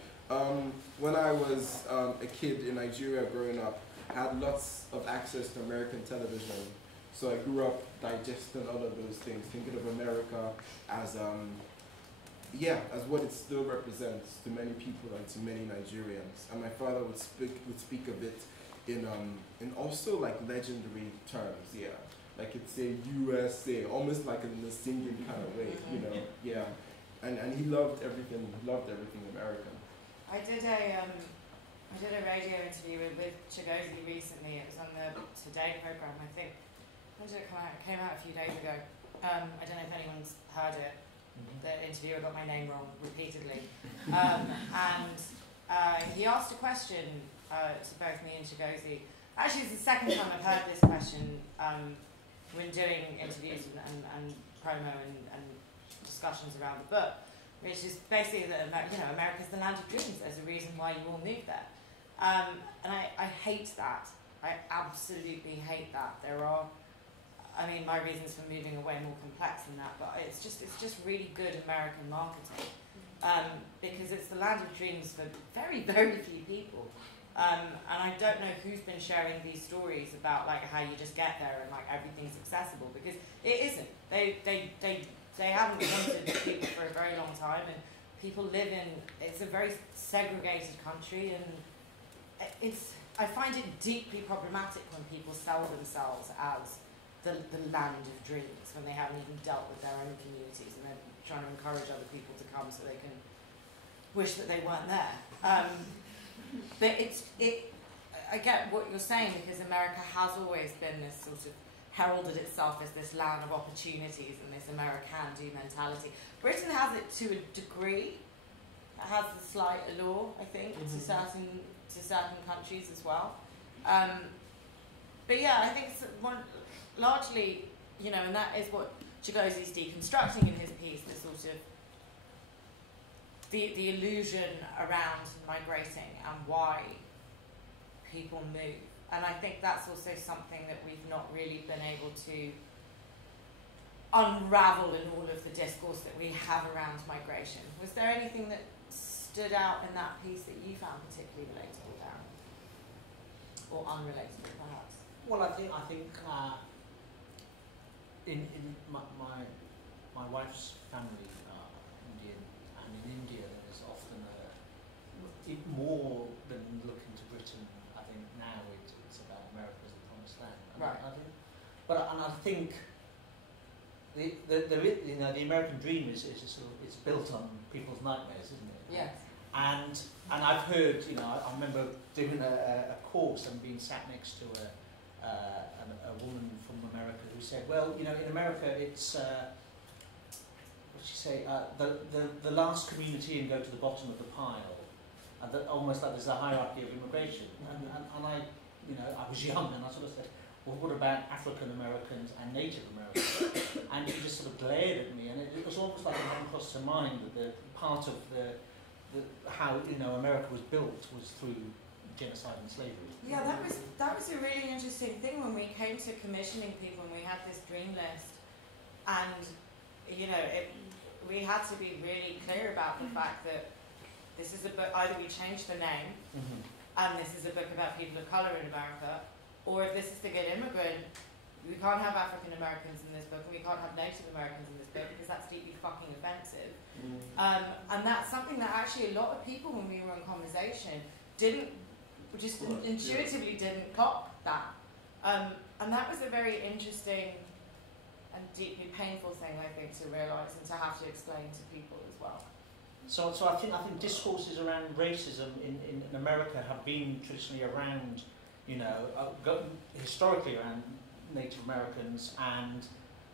When I was a kid in Nigeria growing up, I had lots of access to American television. So I grew up digesting all of those things, thinking of America as, as what it still represents to many people and to many Nigerians. And my father would speak of it in also like legendary terms, yeah. Like it's a USA, almost like in a singing kind of way, you know, yeah. And he loved everything American. I did a radio interview with Chigozie recently. It was on the Today program, I think. When did it come out? It came out a few days ago. I don't know if anyone's heard it. The interviewer got my name wrong repeatedly. He asked a question to both me and Chigozie. Actually, it's the second time I've heard this question when doing interviews and promo and discussions around the book, which is basically that America's the land of dreams. There's a reason why you all moved there. And I hate that. I absolutely hate that. My reasons for moving are way more complex than that, but it's just really good American marketing. Because it's the land of dreams for very, very few people. And I don't know who's been sharing these stories about like how you just get there and like everything's accessible, because it isn't. They haven't wanted people for a very long time, and people live in, it's a very segregated country, and I find it deeply problematic when people sell themselves as the land of dreams when they haven't even dealt with their own communities, and they're trying to encourage other people to come so they can wish that they weren't there. But I get what you're saying, because America has always been this sort of heralded itself as this land of opportunities and this American-do mentality. Britain has it to a degree. It has the slight allure, I think, to certain countries as well. But yeah, I think it's largely, and that is what Chigozie's deconstructing in his piece, this sort of the illusion around migrating and why people move. And I think that's also something that we've not really been able to unravel in all of the discourse that we have around migration. Was there anything that stood out in that piece that you found particularly relatable, Darren? Or unrelatable, perhaps? Well, I think in my wife's family are Indian, and in India there's often more than looking to Britain. I think now it's about America as the promised land. Right. I think the American dream is it's built on people's nightmares, isn't it? Yes. And I've heard, I remember doing a course and being sat next to a woman from America who said, well, in America it's what did she say? The last community and go to the bottom of the pile, and that almost like there's a hierarchy of immigration. And I, you know, I was young and I sort of said, well, what about African Americans and Native Americans? And he just sort of glared at me, and it was almost like it hadn't crossed her mind that the part of how, you know, America was built was through genocide and slavery. Yeah, that was a really interesting thing when we came to commissioning people and we had this dream list, and you know, we had to be really clear about the fact that this is a book, either we change the name and this is a book about people of colour in America, or if this is the Good Immigrant, we can't have African Americans in this book and we can't have Native Americans in this book because that's deeply fucking offensive. And that's something that actually a lot of people, when we were in conversation, intuitively didn't clock that. And that was a very interesting and deeply painful thing, I think, to realise and to have to explain to people as well. So I think discourses around racism in America have been traditionally around, you know, historically around Native Americans, and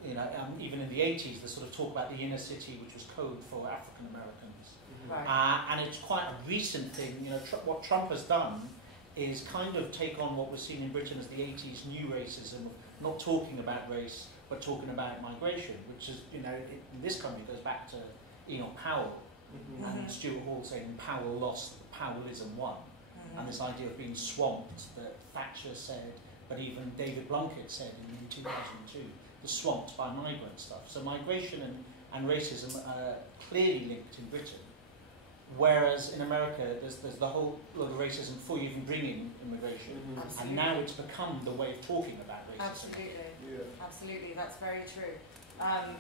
you know, even in the 80s, the sort of talk about the inner city, which was code for African Americans. Right. And it's quite a recent thing. You know, what Trump has done is kind of take on what was seen in Britain as the 80s new racism, not talking about race, but talking about migration, which is, you know, in this country goes back to Enoch Powell and Stuart Hall saying Powell lost, Powellism won. And this idea of being swamped that Thatcher said, but even David Blunkett said in 2002, was swamped by migrant stuff. So migration and racism are clearly linked in Britain, whereas in America there's the whole lot of racism before you even bring in immigration. And now it's become the way of talking about racism. Absolutely. Yeah. Absolutely, that's very true. I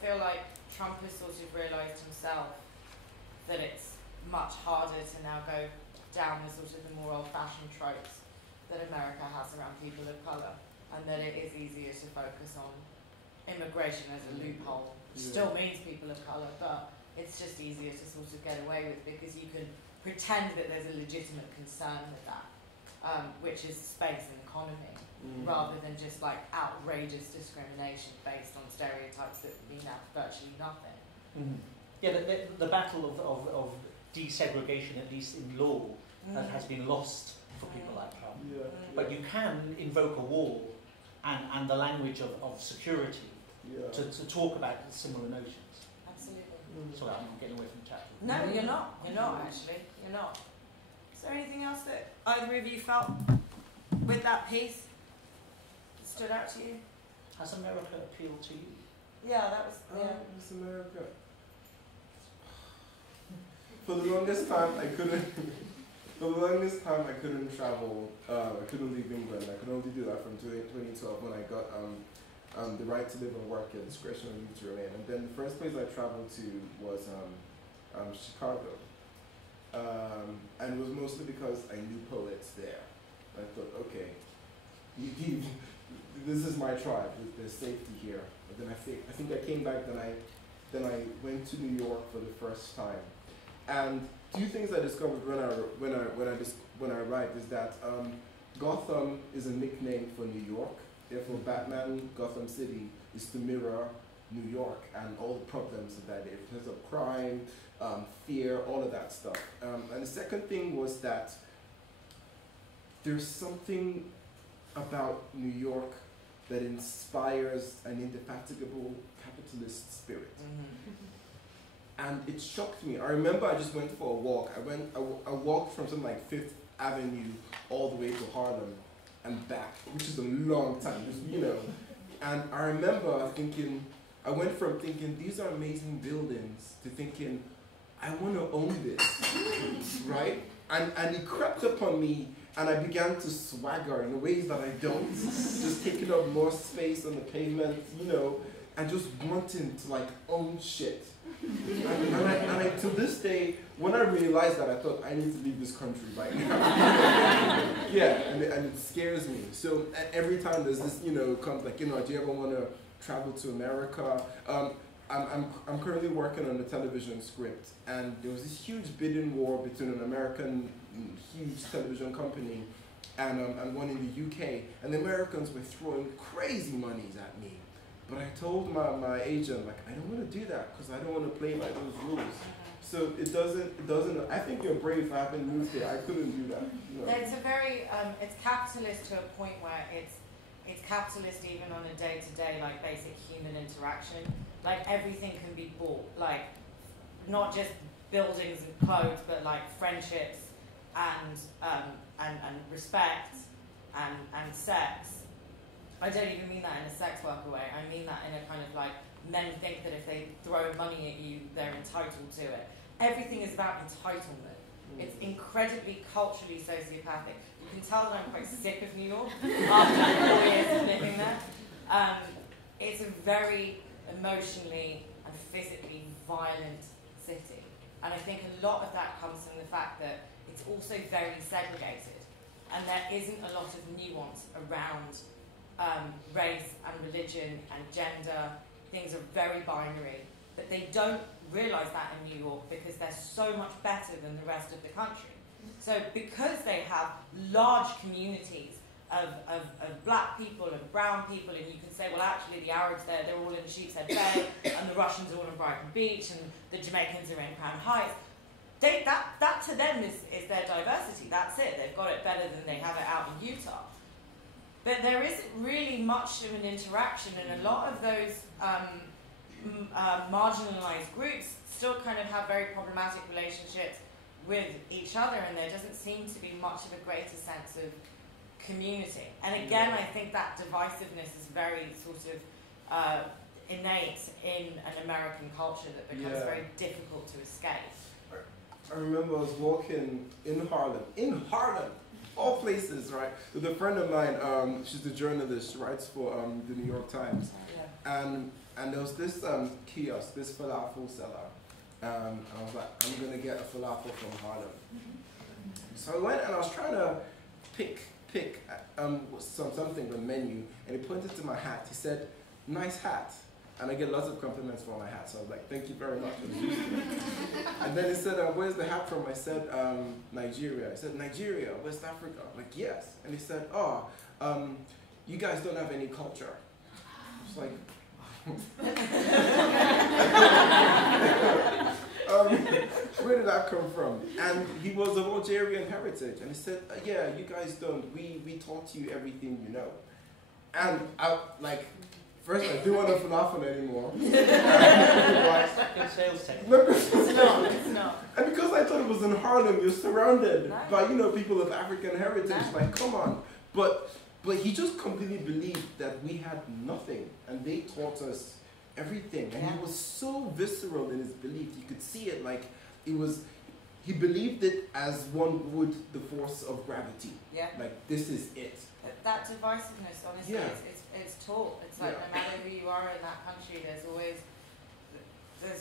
feel like Trump has sort of realised himself that it's much harder to now go down the sort of the more old-fashioned tropes that America has around people of colour, and that it is easier to focus on immigration as a loophole. Still means people of colour, but it's just easier to sort of get away with because you can pretend that there's a legitimate concern with that, which is space and economy, rather than just like outrageous discrimination based on stereotypes that mean virtually nothing. Yeah, the battle of desegregation, at least in law, has been lost for people like Trump. But you can invoke a wall and the language of security to talk about similar notions. Absolutely. Sorry, I'm getting away from the chapter. No, you're not. You're not, actually. You're not. Is there anything else that either of you felt with that piece that stood out to you? Has America appealed to you? Yeah, that was... It's America. For the longest time, I couldn't. For the longest time, I couldn't travel. I couldn't leave England. I could only do that from 2012 when I got the right to live and work at Directional leave to remain. And then the first place I traveled to was Chicago, and it was mostly because I knew poets there. I thought, okay, this is my tribe. There's safety here. But then I think I came back. Then I went to New York for the first time. And two things I discovered when I arrived is that Gotham is a nickname for New York. Therefore, Batman Gotham City is to mirror New York and all the problems of that day in terms of crime, fear, all of that stuff. And the second thing was that there's something about New York that inspires an indefatigable capitalist spirit. And it shocked me. I remember I just went for a walk. I walked from something like 5th Avenue all the way to Harlem and back, which is a long time, just, you know. And I remember thinking, I went from thinking, these are amazing buildings, to thinking, I want to own this, right? And it crept upon me, and I began to swagger in ways that I don't, just taking up more space on the pavement, you know, and just wanting to like own shit. And I, to this day, when I realized that, I thought, I need to leave this country right now. Yeah, and it scares me. So every time there's this, you know, comes like, you know, do you ever want to travel to America? I'm currently working on a television script, and there was this huge bidding war between an American huge television company and one in the UK, and the Americans were throwing crazy monies at me. But I told my agent, like, I don't want to do that because I don't want to play by those rules. So it doesn't, I think you're brave. I haven't moved here. I couldn't do that. No. It's a very, it's capitalist to a point where it's capitalist even on a day-to-day, like, basic human interaction. Like, everything can be bought. Like, not just buildings and clothes, but, like, friendships and respect and sex. I don't even mean that in a sex worker way. I mean that in a kind of like, men think that if they throw money at you, they're entitled to it. Everything is about entitlement. It's incredibly culturally sociopathic. You can tell that I'm quite sick of New York after 4 years of living there. It's a very emotionally and physically violent city. And I think a lot of that comes from the fact that it's also very segregated. And there isn't a lot of nuance around race and religion and gender. Things are very binary, but they don't realise that in New York because they're so much better than the rest of the country. So because they have large communities of black people and brown people, and you can say, well, actually the Arabs there, they're all in Sheepshead Bay, and the Russians are all in Brighton Beach, and the Jamaicans are in Crown Heights. That to them is their diversity. That's it. They've got it better than they have it out in Utah. But there isn't really much of an interaction, and a lot of those marginalised groups still kind of have very problematic relationships with each other, and there doesn't seem to be much of a greater sense of community. And again, I think that divisiveness is very sort of innate in an American culture that becomes very difficult to escape. I remember I was walking in Harlem, all places, right? With a friend of mine, she's a journalist, she writes for the New York Times. And there was this kiosk, this falafel seller. I was like, I'm gonna get a falafel from Harlem. So I went and I was trying to pick something on the menu, and he pointed to my hat. He said, "Nice hat." And I get lots of compliments for my hat, so I was like, "Thank you very much." And then he said, "Where's the hat from?" I said, "Nigeria." He said, "Nigeria, West Africa?" I'm like, "Yes." And he said, "Oh, you guys don't have any culture." I was like, where did that come from? And he was of Algerian heritage, and he said, "Yeah, you guys don't. We taught you everything you know." And I like. First, I didn't want to falafel anymore. Sales tech. It's not. And because I thought it was in Harlem, you're surrounded by, people of African heritage. Like, come on. But he just completely believed that we had nothing, and they taught us everything. And he was so visceral in his belief. You could see it like he believed it as one would the force of gravity. Yeah. Like, this is it. That divisiveness, honestly, it's taught. It's like no matter who you are in that country, there's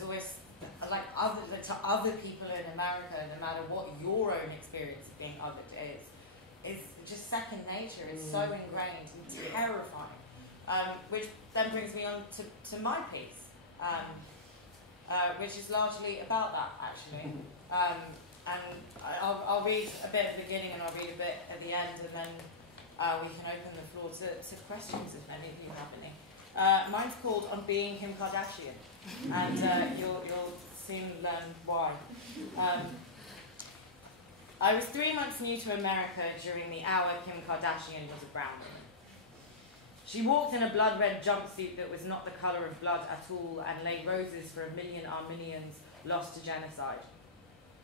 always like to other people in America, no matter what your own experience of being othered is just second nature. It's so ingrained and terrifying. Which then brings me on to my piece, which is largely about that actually. And I'll read a bit at the beginning and I'll read a bit at the end, and then we can open the floor to questions if any of you have any. Mine's called "On Being Kim Kardashian," and you'll soon learn why. I was 3 months new to America during the hour Kim Kardashian was a brown woman. She walked in a blood-red jumpsuit that was not the colour of blood at all and laid roses for 1 million Armenians lost to genocide.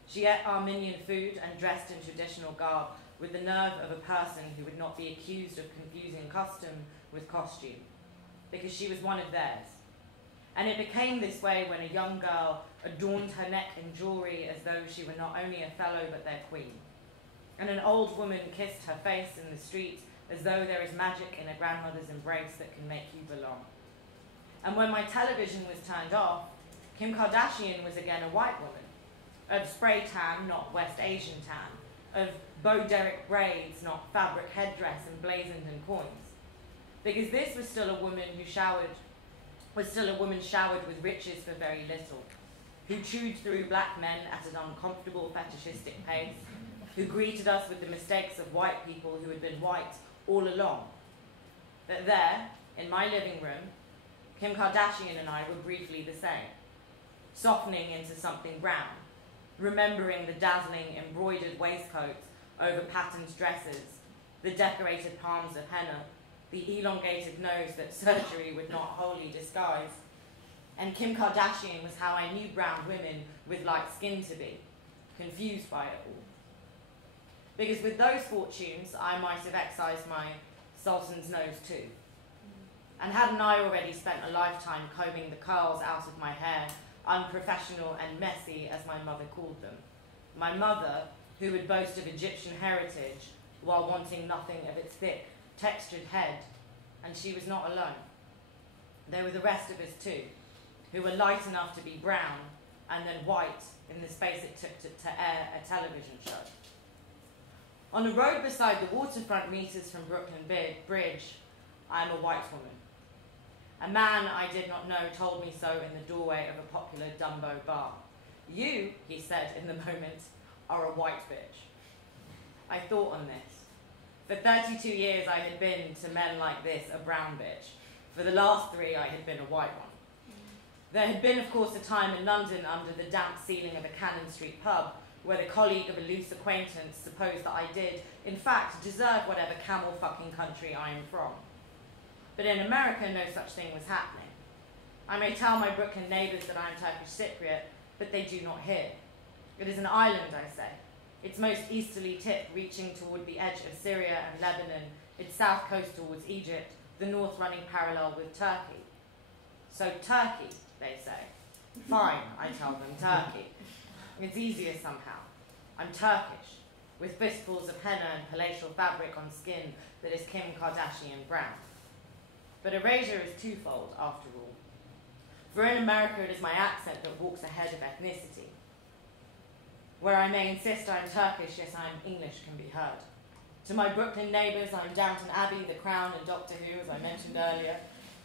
She ate Armenian food and dressed in traditional garb with the nerve of a person who would not be accused of confusing custom with costume, because she was one of theirs. And it became this way when a young girl adorned her neck in jewellery as though she were not only a fellow but their queen. And an old woman kissed her face in the street as though there is magic in a grandmother's embrace that can make you belong. And when my television was turned off, Kim Kardashian was again a white woman, of spray tan, not West Asian tan, of Bo Derek braids, not fabric headdress emblazoned in coins. Because this was still a woman showered with riches for very little, who chewed through black men at an uncomfortable fetishistic pace, who greeted us with the mistakes of white people who had been white all along. But there, in my living room, Kim Kardashian and I were briefly the same, softening into something brown, remembering the dazzling embroidered waistcoats over patterned dresses, the decorated palms of henna, the elongated nose that surgery would not wholly disguise. And Kim Kardashian was how I knew brown women with light skin to be, confused by it all. Because with those fortunes, I might have excised my sultan's nose too. And hadn't I already spent a lifetime combing the curls out of my hair, unprofessional and messy as my mother called them? My mother, who would boast of Egyptian heritage while wanting nothing of its thick, textured head, and she was not alone. There were the rest of us too, who were light enough to be brown and then white in the space it took to air a television show. On a road beside the waterfront meters from Brooklyn Bridge, I am a white woman. A man I did not know told me so in the doorway of a popular Dumbo bar. You, he said in the moment, are a white bitch. I thought on this. For 32 years I had been, to men like this, a brown bitch. For the last 3 I had been a white one. There had been, of course, a time in London under the damp ceiling of a Cannon Street pub where the colleague of a loose acquaintance supposed that I did, in fact, deserve whatever camel-fucking country I am from. But in America, no such thing was happening. I may tell my Brooklyn neighbours that I am Turkish Cypriot, but they do not hear. It is an island, I say, its most easterly tip reaching toward the edge of Syria and Lebanon, its south coast towards Egypt, the north running parallel with Turkey. So Turkey, they say. Fine, I tell them, Turkey. It's easier somehow. I'm Turkish, with fistfuls of henna and palatial fabric on skin that is Kim Kardashian brown. But erasure is twofold, after all. For in America it is my accent that walks ahead of ethnicity. Where I may insist I'm Turkish, yes, I'm English can be heard. To my Brooklyn neighbours, I'm Downton Abbey, The Crown, and Doctor Who, as I mentioned earlier.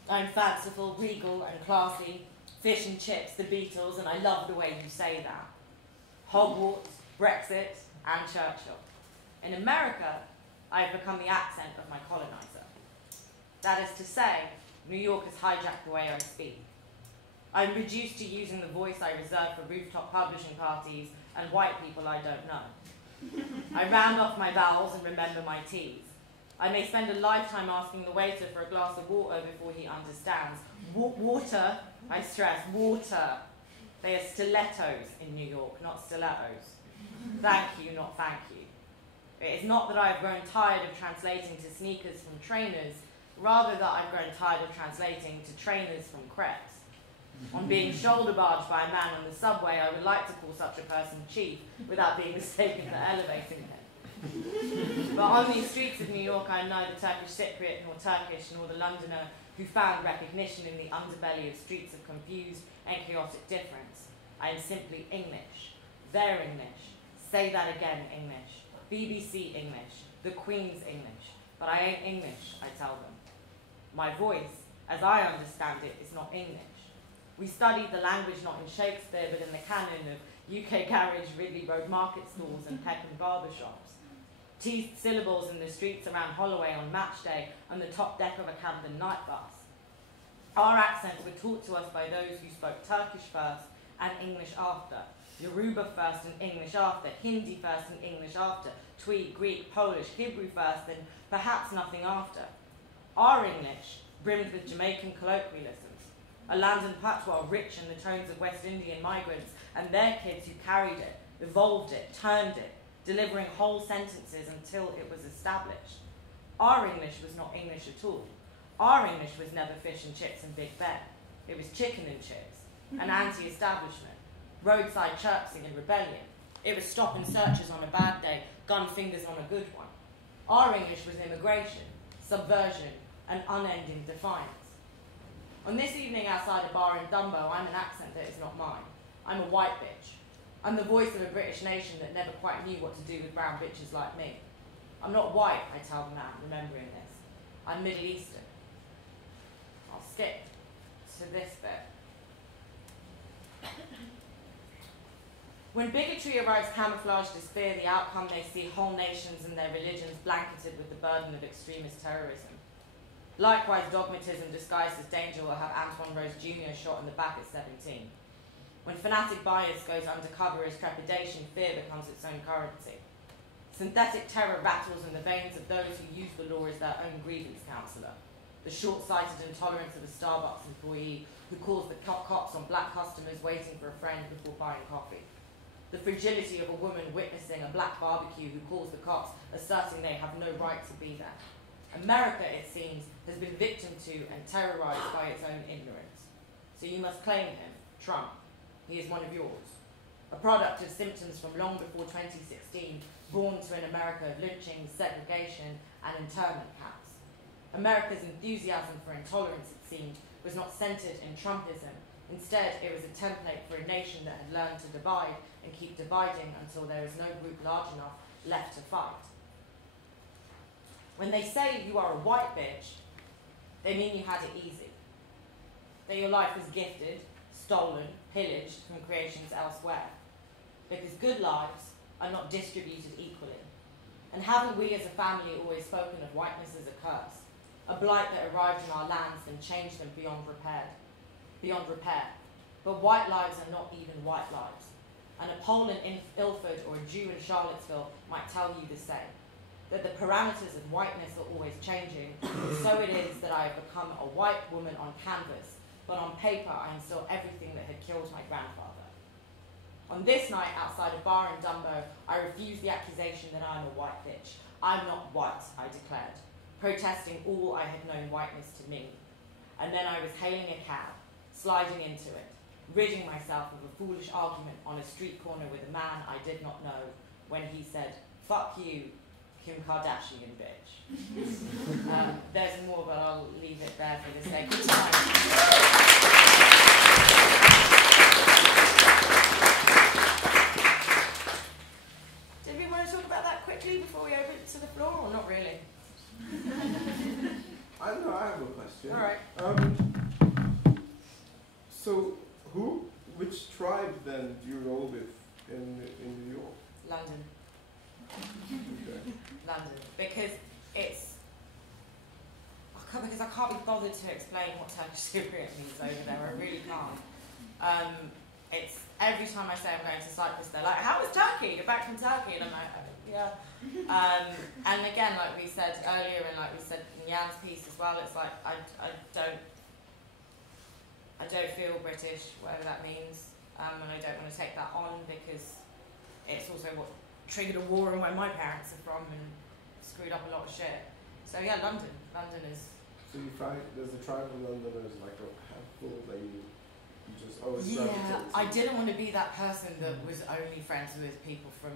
I'm fanciful, regal, and classy, fish and chips, the Beatles, and I love the way you say that. Hogwarts, Brexit, and Churchill. In America, I have become the accent of my coloniser. That is to say, New York has hijacked the way I speak. I'm reduced to using the voice I reserve for rooftop publishing parties and white people I don't know. I round off my vowels and remember my T's. I may spend a lifetime asking the waiter for a glass of water before he understands. Water, I stress, water. They are stilettos in New York, not stilettos. Thank you, not thank you. It is not that I have grown tired of translating to sneakers from trainers, rather that I've grown tired of translating to trainers from crepes. On being shoulder barged by a man on the subway, I would like to call such a person chief without being mistaken for elevating him. But on these streets of New York, I am neither Turkish Cypriot nor Turkish nor the Londoner who found recognition in the underbelly of streets of confused and chaotic difference. I am simply English. They're English. Say that again, English. BBC English. The Queen's English. But I ain't English, I tell them. My voice, as I understand it, is not English. We studied the language not in Shakespeare, but in the canon of UK garage, Ridley Road market stalls, and Peckham barber shops. Teased syllables in the streets around Holloway on match day and the top deck of a Camden night bus. Our accents were taught to us by those who spoke Turkish first and English after, Yoruba first and English after, Hindi first and English after, Twi, Greek, Polish, Hebrew first, and perhaps nothing after. Our English brimmed with Jamaican colloquialisms, a London patois rich in the tones of West Indian migrants and their kids who carried it, evolved it, turned it, delivering whole sentences until it was established. Our English was not English at all. Our English was never fish and chips and Big Ben. It was chicken and chips, an anti-establishment, roadside chirpsing and rebellion. It was stop and searches on a bad day, gun fingers on a good one. Our English was immigration, subversion, and unending defiance. On this evening outside a bar in Dumbo, I'm an accent that is not mine. I'm a white bitch. I'm the voice of a British nation that never quite knew what to do with brown bitches like me. I'm not white, I tell them now, remembering this. I'm Middle Eastern. I'll skip to this bit. When bigotry arrives camouflaged as fear, the outcome they see whole nations and their religions blanketed with the burden of extremist terrorism. Likewise, dogmatism disguised as danger will have Antoine Rose Jr. shot in the back at 17. When fanatic bias goes undercover as trepidation, fear becomes its own currency. Synthetic terror rattles in the veins of those who use the law as their own grievance counsellor. The short-sighted intolerance of a Starbucks employee who calls the cops on black customers waiting for a friend before buying coffee. The fragility of a woman witnessing a black barbecue who calls the cops, asserting they have no right to be there. America, it seems, has been victim to and terrorized by its own ignorance. So you must claim him, Trump. He is one of yours. A product of symptoms from long before 2016, born to an America of lynching, segregation, and internment camps. America's enthusiasm for intolerance, it seemed, was not centered in Trumpism. Instead, it was a template for a nation that had learned to divide and keep dividing until there is no group large enough left to fight. When they say you are a white bitch, they mean you had it easy. That your life was gifted, stolen, pillaged from creations elsewhere. Because good lives are not distributed equally. And haven't we as a family always spoken of whiteness as a curse? A blight that arrived in our lands and changed them beyond repair. But white lives are not even white lives. And a Pole in Ilford or a Jew in Charlottesville might tell you the same. That the parameters of whiteness are always changing. So it is that I have become a white woman on canvas, but on paper I am still everything that had killed my grandfather. On this night outside a bar in Dumbo, I refused the accusation that I am a white bitch. I'm not white, I declared, protesting all I had known whiteness to mean. And then I was hailing a cab, sliding into it, ridding myself of a foolish argument on a street corner with a man I did not know when he said, "Fuck you, Kim Kardashian bitch." There's more, but I'll leave it there for the sake of time. Did we want to talk about that quickly before we open it to the floor, or not really? I know I have a question. All right. So, which tribe then do you roll with in New York? London. Okay. London, because it's because I can't be bothered to explain what Turkish Cypriot means over there. I really can't. It's every time I say I'm going to Cyprus, they're like, "How was Turkey? You're back from Turkey?" And I'm like, "Yeah." And again, like we said earlier, and like we said in Jan's piece as well, it's like I don't feel British, whatever that means, and I don't want to take that on because it's also what triggered a war and where my parents are from and screwed up a lot of shit. So yeah, London is. So you find there's a tribe in London that is like a handful that you just always. Yeah, I didn't want to be that person that was only friends with people from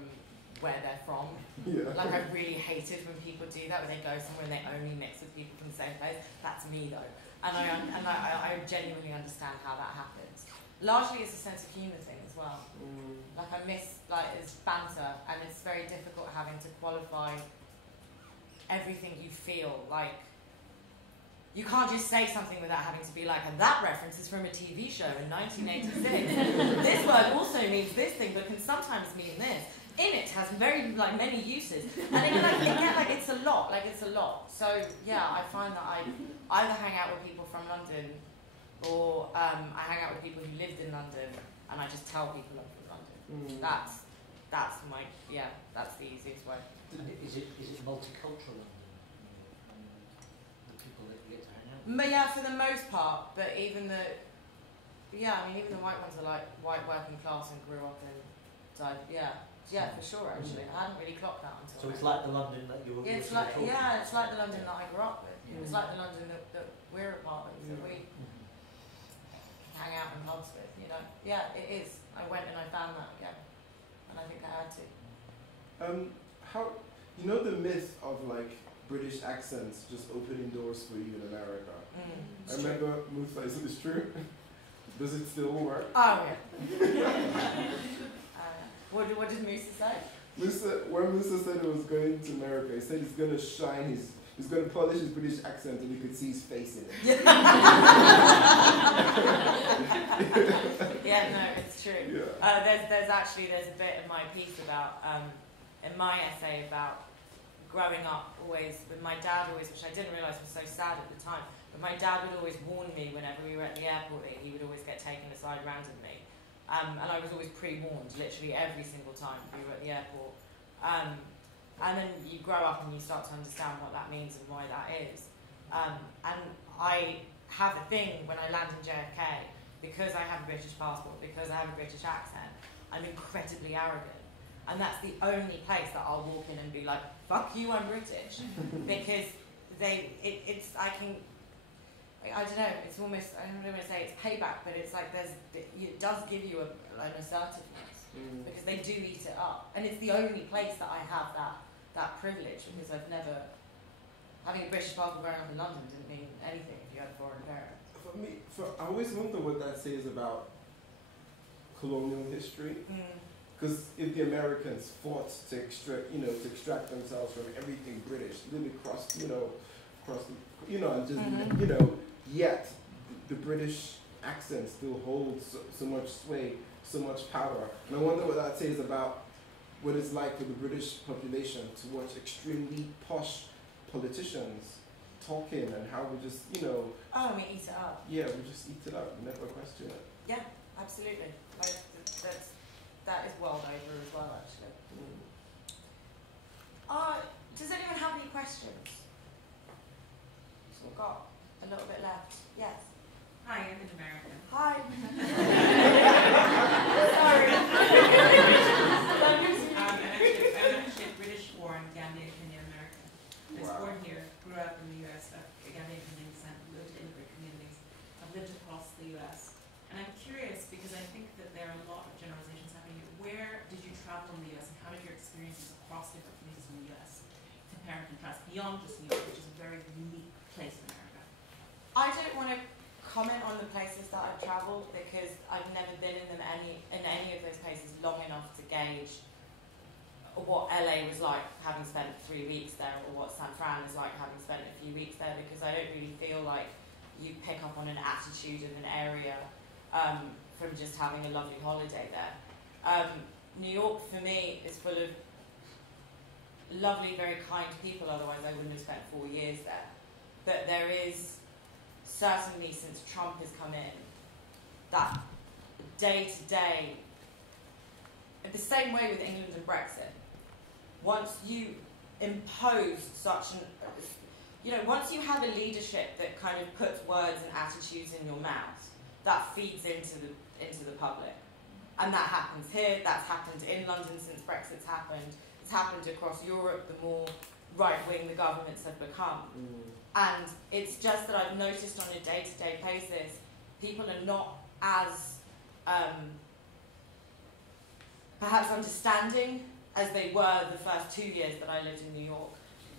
where they're from. Yeah. Like I really hated when people do that, when they go somewhere and they only mix with people from the same place. That's me though, and I genuinely understand how that happens. Largely, it's a sense of humour thing as well. Like I miss it's banter, and it's very difficult having to qualify everything you feel. Like you can't just say something without having to be like, and that reference is from a TV show in 1986. This word also means this thing, but can sometimes mean this. In it has very many uses, and it's a lot. Like it's a lot. So yeah, I find that I either hang out with people from London, or I hang out with people who lived in London, and I just tell people I'm from London. That's that's the easiest way. Is it multicultural London? The people that you get to hang out with? But yeah, for the most part. But even the white ones are like white working class and grew up and died. Yeah, for sure. Actually, I hadn't really clocked that until. So it's like the London that you were. It's like it's like the London that I grew up with. Yeah. It's like the London that we're a part of. That we hang out in pubs with. Yeah, it is. I went and I found that again, and I think I had to. How the myth of like British accents just opening doors for you in America? I remember Musa. Is this true? Does it still work? Oh yeah. What did Musa say? When Musa said he was going to America, he said he's going to he's going to polish his British accent and you could see his face in it. Yeah, no, it's true. Yeah. There's a bit of my piece about, in my essay about growing up, always, with my dad always, which I didn't realise was so sad at the time, but my dad would always warn me whenever we were at the airport that he would always get taken aside randomly. And I was always pre-warned, literally every single time we were at the airport. And then you grow up and you start to understand what that means and why that is. And I have a thing when I land in JFK, because I have a British passport, because I have a British accent, I'm incredibly arrogant. And that's the only place that I'll walk in and be like, fuck you, I'm British. Because I don't know, it's almost, I don't want to say it's payback, but it's like it does give you an assertiveness, because they do eat it up. And it's the only place that I have that privilege, because I've never, having a British passport growing up in London didn't mean anything if you had a foreign parent. For me, I always wonder what that says about colonial history. Because if the Americans fought to extract themselves from everything British, literally yet the British accent still holds so much sway, so much power. And I wonder what that says about what it's like for the British population to watch extremely posh politicians talking, and how we just, Oh, we eat it up. Yeah, we just eat it up, never question it. Yeah, absolutely. That is world over as well, actually. Does anyone have any questions? So we've got a little bit left. Yes. Hi, I'm an American. Hi. Sorry. I'm actually a British-born Gambian Kenyan American. I was born here, grew up in the U.S. Gambian Kenyan descent, lived in immigrant communities. I've lived across the U.S. And I'm curious, because I think that there are a lot of generalizations happening here. Where did you travel in the U.S. and how did your experiences across different communities in the U.S. compare and contrast beyond just New York, which is a very unique place in America? I don't want to comment on the places that I've travelled, because I've never been in any of those places long enough to gauge what LA was like having spent 3 weeks there, or what San Fran is like having spent a few weeks there, because I don't really feel like you pick up on an attitude of an area from just having a lovely holiday there. New York, for me, is full of lovely, very kind people, otherwise I wouldn't have spent 4 years there. But there is, certainly since Trump has come in, that day-to-day, the same way with England and Brexit, once you impose such once you have a leadership that kind of puts words and attitudes in your mouth, that feeds into the public. And that happens here, that's happened in London since Brexit's happened, it's happened across Europe the more right-wing the governments have become. And it's just that I've noticed on a day-to-day basis, people are not as perhaps understanding as they were the first 2 years that I lived in New York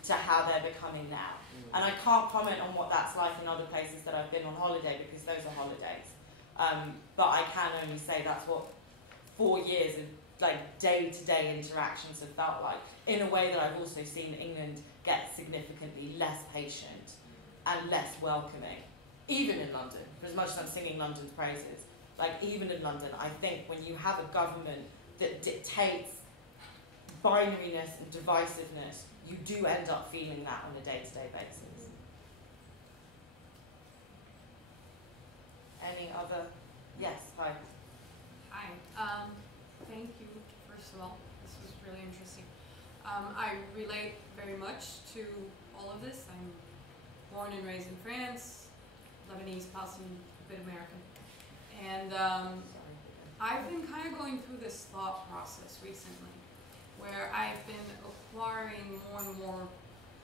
to how they're becoming now. And I can't comment on what that's like in other places that I've been on holiday, because those are holidays. But I can only say that's what 4 years of like day-to-day interactions have felt like, in a way that I've also seen England get significantly less patient and less welcoming, even in London. For as much as I'm singing London's praises, like even in London, I think when you have a government that dictates binariness and divisiveness, you do end up feeling that on a day-to-day basis. Any other? Yes, hi. Hi. Thank you, first of all. This was really interesting. I relate very much to all of this. I'm born and raised in France, Lebanese, Palestinian, a bit American. And I've been kind of going through this thought process recently, where I've been acquiring more and more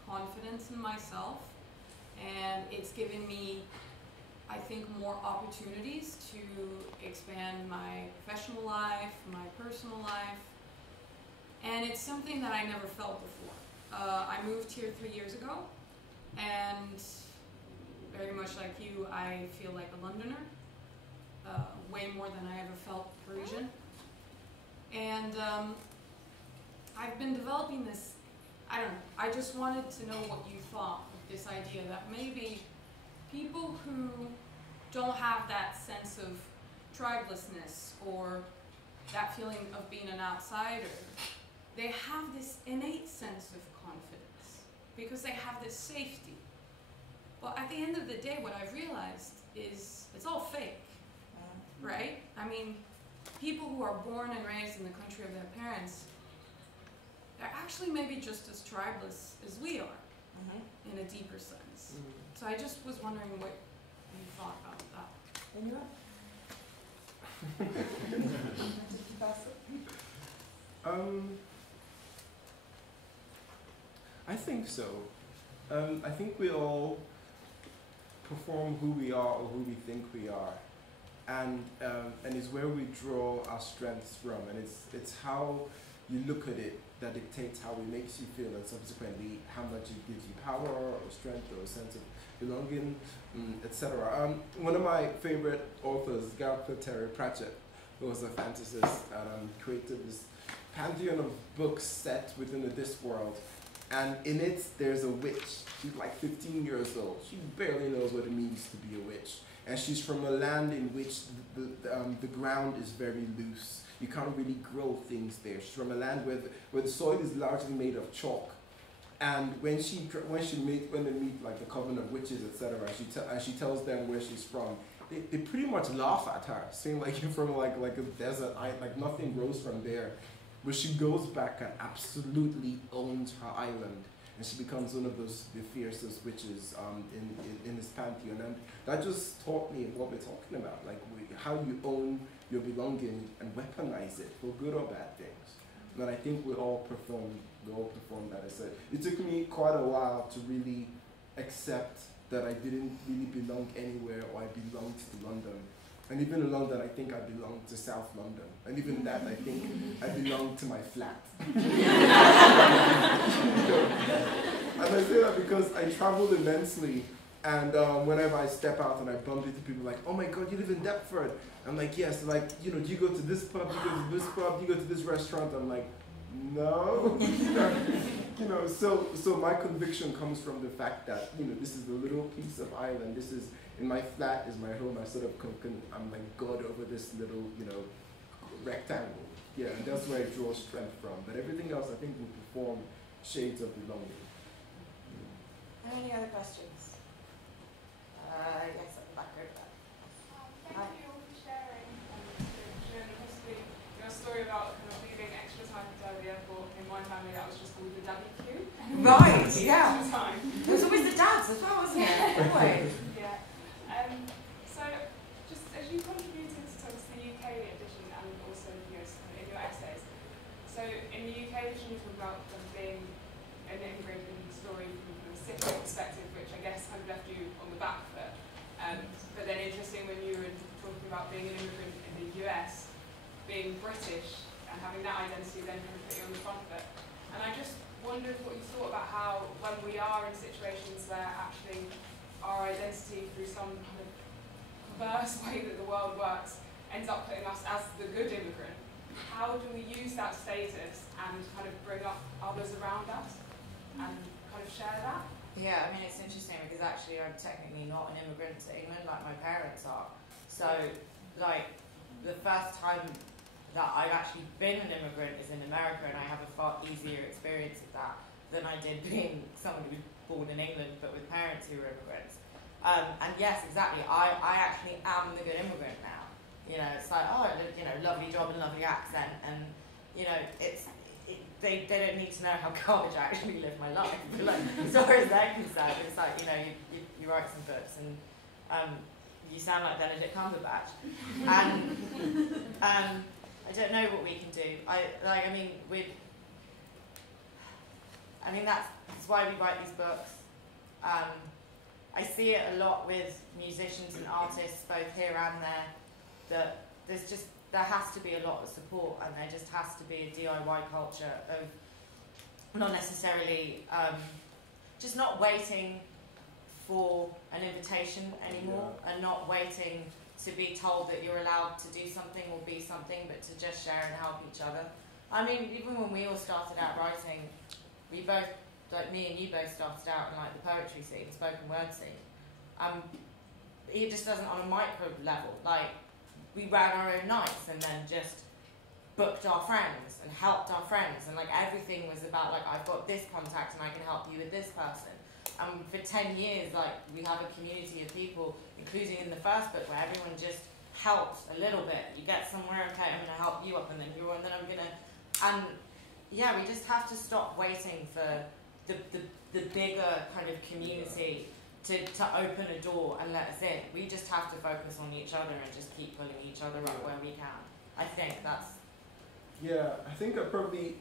confidence in myself, and it's given me, I think, more opportunities to expand my professional life, my personal life, and it's something that I never felt before. I moved here 3 years ago, and very much like you, I feel like a Londoner, way more than I ever felt Parisian. And I've been developing this, I don't know, I just wanted to know what you thought of this idea that maybe people who don't have that sense of tribelessness or that feeling of being an outsider, they have this innate sense of confidence. because they have this safety. But at the end of the day, what I've realized is it's all fake, right? I mean, people who are born and raised in the country of their parents, they're actually maybe just as tribeless as we are, in a deeper sense. So I just was wondering what you thought about that. Inua? I think so. I think we all perform who we are or who we think we are, and it's where we draw our strengths from, and it's how you look at it that dictates how it makes you feel, and subsequently how much it gives you power or strength or a sense of belonging, etc. One of my favorite authors, Terry Pratchett, who was a fantasist, created this pantheon of books set within the Discworld. And in it, there's a witch. She's like 15 years old. She barely knows what it means to be a witch. And she's from a land in which the ground is very loose. You can't really grow things there. She's from a land where the soil is largely made of chalk. And when they meet like the coven of witches, etc., and she tells them where she's from, they pretty much laugh at her, saying like you're from like a desert, like nothing grows from there. But she goes back and absolutely owns her island, and she becomes one of the fiercest witches in this pantheon. And that just taught me what we're talking about, like how you own your belonging and weaponize it for good or bad things. And I think we all perform that. It took me quite a while to really accept that I didn't really belong anywhere, or I belonged to London. And even in London, I think I belong to South London. And even that, I think I belong to my flat. And I say that because I traveled immensely, and whenever I step out and I bump into people like, oh my God, you live in Deptford. I'm like, yes. Like, do you go to this pub? Do you go to this pub? Do you go to this restaurant? I'm like, no. So my conviction comes from the fact that, this is a little piece of island. This is, in my flat is my home. I sort of, I'm like God over this little, rectangle. Yeah, and that's where I draw strength from. But everything else, I think, will perform shades of belonging. Any other questions? Yes, at the back over there. Thank you all for sharing and possibly your story about kind of leaving extra time to go to the airport. In my family, that was just called the daddy queue. Right, yeah. Extra time. It was always the dads as well, wasn't it? Always. Yeah. So, just as you contributed to the UK edition and also in your essays, so in the UK edition you talk about being an immigrant story from a Cypriot perspective, which I guess kind of left you on the back foot. But then interesting when you were talking about being an immigrant in the US, being British and having that identity then kind of put you on the front foot. And I just wondered what you thought about how when we are in situations where actually our identity through some kind of perverse way that the world works ends up putting us as the good immigrant, how do we use that status and kind of bring up others around us and kind of share that? Yeah, I mean, it's interesting because actually I'm technically not an immigrant to England like my parents are. So, like, the first time that I've actually been an immigrant is in America, and I have a far easier experience of that than I did being someone who was born in England but with parents who were immigrants. And yes, exactly, I actually am the good immigrant now. It's like, oh, lovely job and lovely accent, and, they don't need to know how garbage I actually live my life. But like, as far as they're concerned, it's like, you write some books and you sound like Benedict Cumberbatch. And I don't know what we can do. That's why we write these books. I see it a lot with musicians and artists, both here and there, that there has to be a lot of support, and there just has to be a DIY culture of not necessarily, just not waiting for an invitation anymore, and not waiting to be told that you're allowed to do something or be something, but to just share and help each other. I mean, even when we all started out writing, we both, like me and you both started out in like the poetry scene, spoken word scene. It just doesn't on a micro level. Like, we ran our own nights and then just booked our friends and helped our friends, and like everything was about like, I've got this contact and I can help you with this person. And for 10 years, like, we have a community of people, including in the first book, where everyone just helps a little bit. You get somewhere, okay, I'm going to help you up, and then you're, and then I'm going to, and yeah, we just have to stop waiting for the bigger kind of community to open a door and let us in. We just have to focus on each other and just keep pulling each other up where we can. I think that's... Yeah, I think I probably...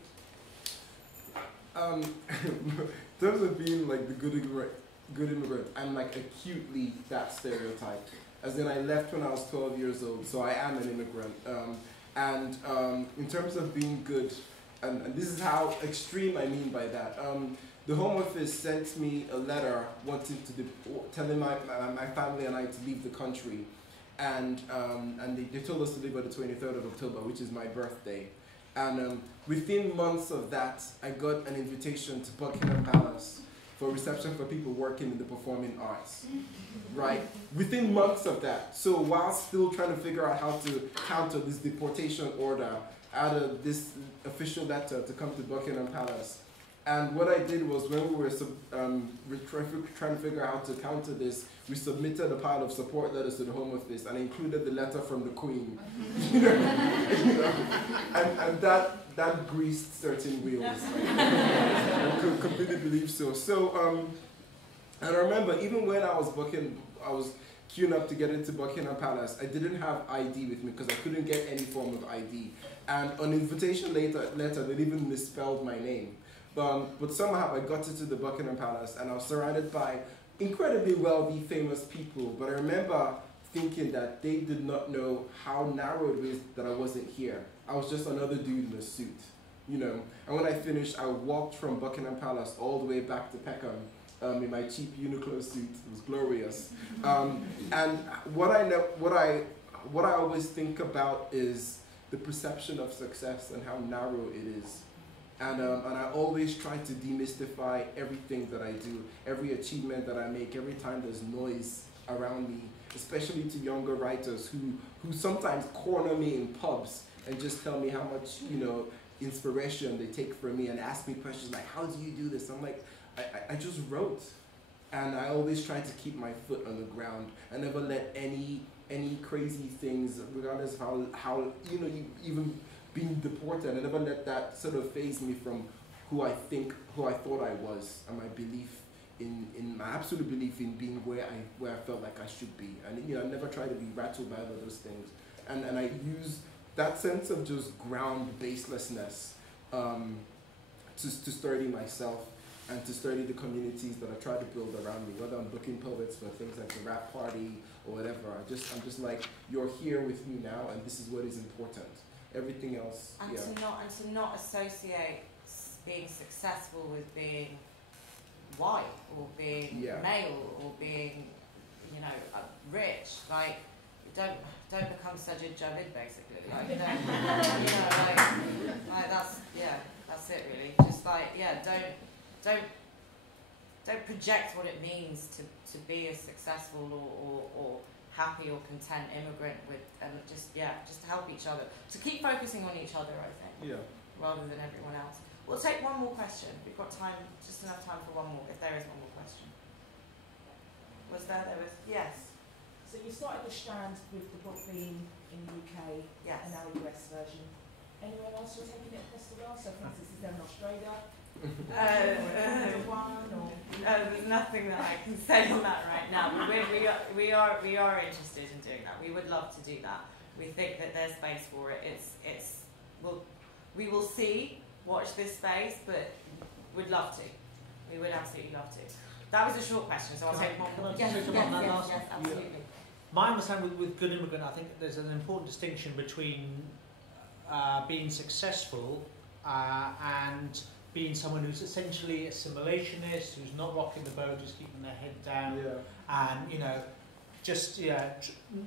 in terms of being like the good immigrant, I'm like acutely that stereotype. As in, I left when I was 12 years old, so I am an immigrant. In terms of being good, and this is how extreme I mean by that. The Home Office sent me a letter wanting to telling my family and I to leave the country, and they told us to leave on the 23rd of October, which is my birthday. And within months of that, I got an invitation to Buckingham Palace for a reception for people working in the performing arts, right? Within months of that. So while still trying to figure out how to counter this deportation order out of this official letter to come to Buckingham Palace. And what I did was, when we were trying to figure out how to counter this, we submitted a pile of support letters to the Home Office and included the letter from the Queen. And that greased certain wheels. I could completely believe so. So, and I remember even when I was queuing up to get into Buckingham Palace, I didn't have ID with me because I couldn't get any form of ID. And on invitation letter, they even misspelled my name. But somehow I got into the Buckingham Palace and I was surrounded by incredibly wealthy, famous people. But I remember thinking that they did not know how narrow it was that I wasn't here. I was just another dude in a suit, you know. And when I finished, I walked from Buckingham Palace all the way back to Peckham in my cheap Uniqlo suit. It was glorious. And what I always think about is the perception of success and how narrow it is. And I always try to demystify everything that I do, every achievement that I make, every time there's noise around me, especially to younger writers who sometimes corner me in pubs and just tell me how much, you know, inspiration they take from me and ask me questions like, how do you do this? I'm like, I just wrote. And I always try to keep my foot on the ground. I never let any crazy things, regardless of how you know, even being deported, I never let that sort of faze me from who I thought I was, and my belief in my absolute belief in being where I felt like I should be. And you know, I never try to be rattled by all of those things. And I use that sense of just ground baselessness to study myself and to study the communities that I try to build around me, whether I'm booking poets for things like the rap party or whatever. I'm just like, you're here with me now, and this is what is important. Everything else, and yeah. to not associate being successful with being white or being male or being, you know, rich. Like, don't become such a Javid, basically. Like, don't, you know, like that's it really. Just like, yeah, don't project what it means to be a successful or happy or content immigrant with, and just to help each other, to keep focusing on each other, I think, rather than everyone else. We'll take one more question. We've got time, just enough time for one more, if there is one more question. Was there? There was, yes. So you started the strand with the book being in the UK and now a US version. Anyone else who's taking it across the world? So for instance, is there in Australia? There's nothing that I can say on that right now. But we are interested in doing that. We would love to do that. We think that there's space for it. We will see. Watch this space, but we'd love to. We would absolutely love to. That was a short question, so I'll take one more. Yes, absolutely. My understanding with Good Immigrant, I think there's an important distinction between being successful and being someone who's essentially assimilationist, who's not rocking the boat, just keeping their head down, and you know, just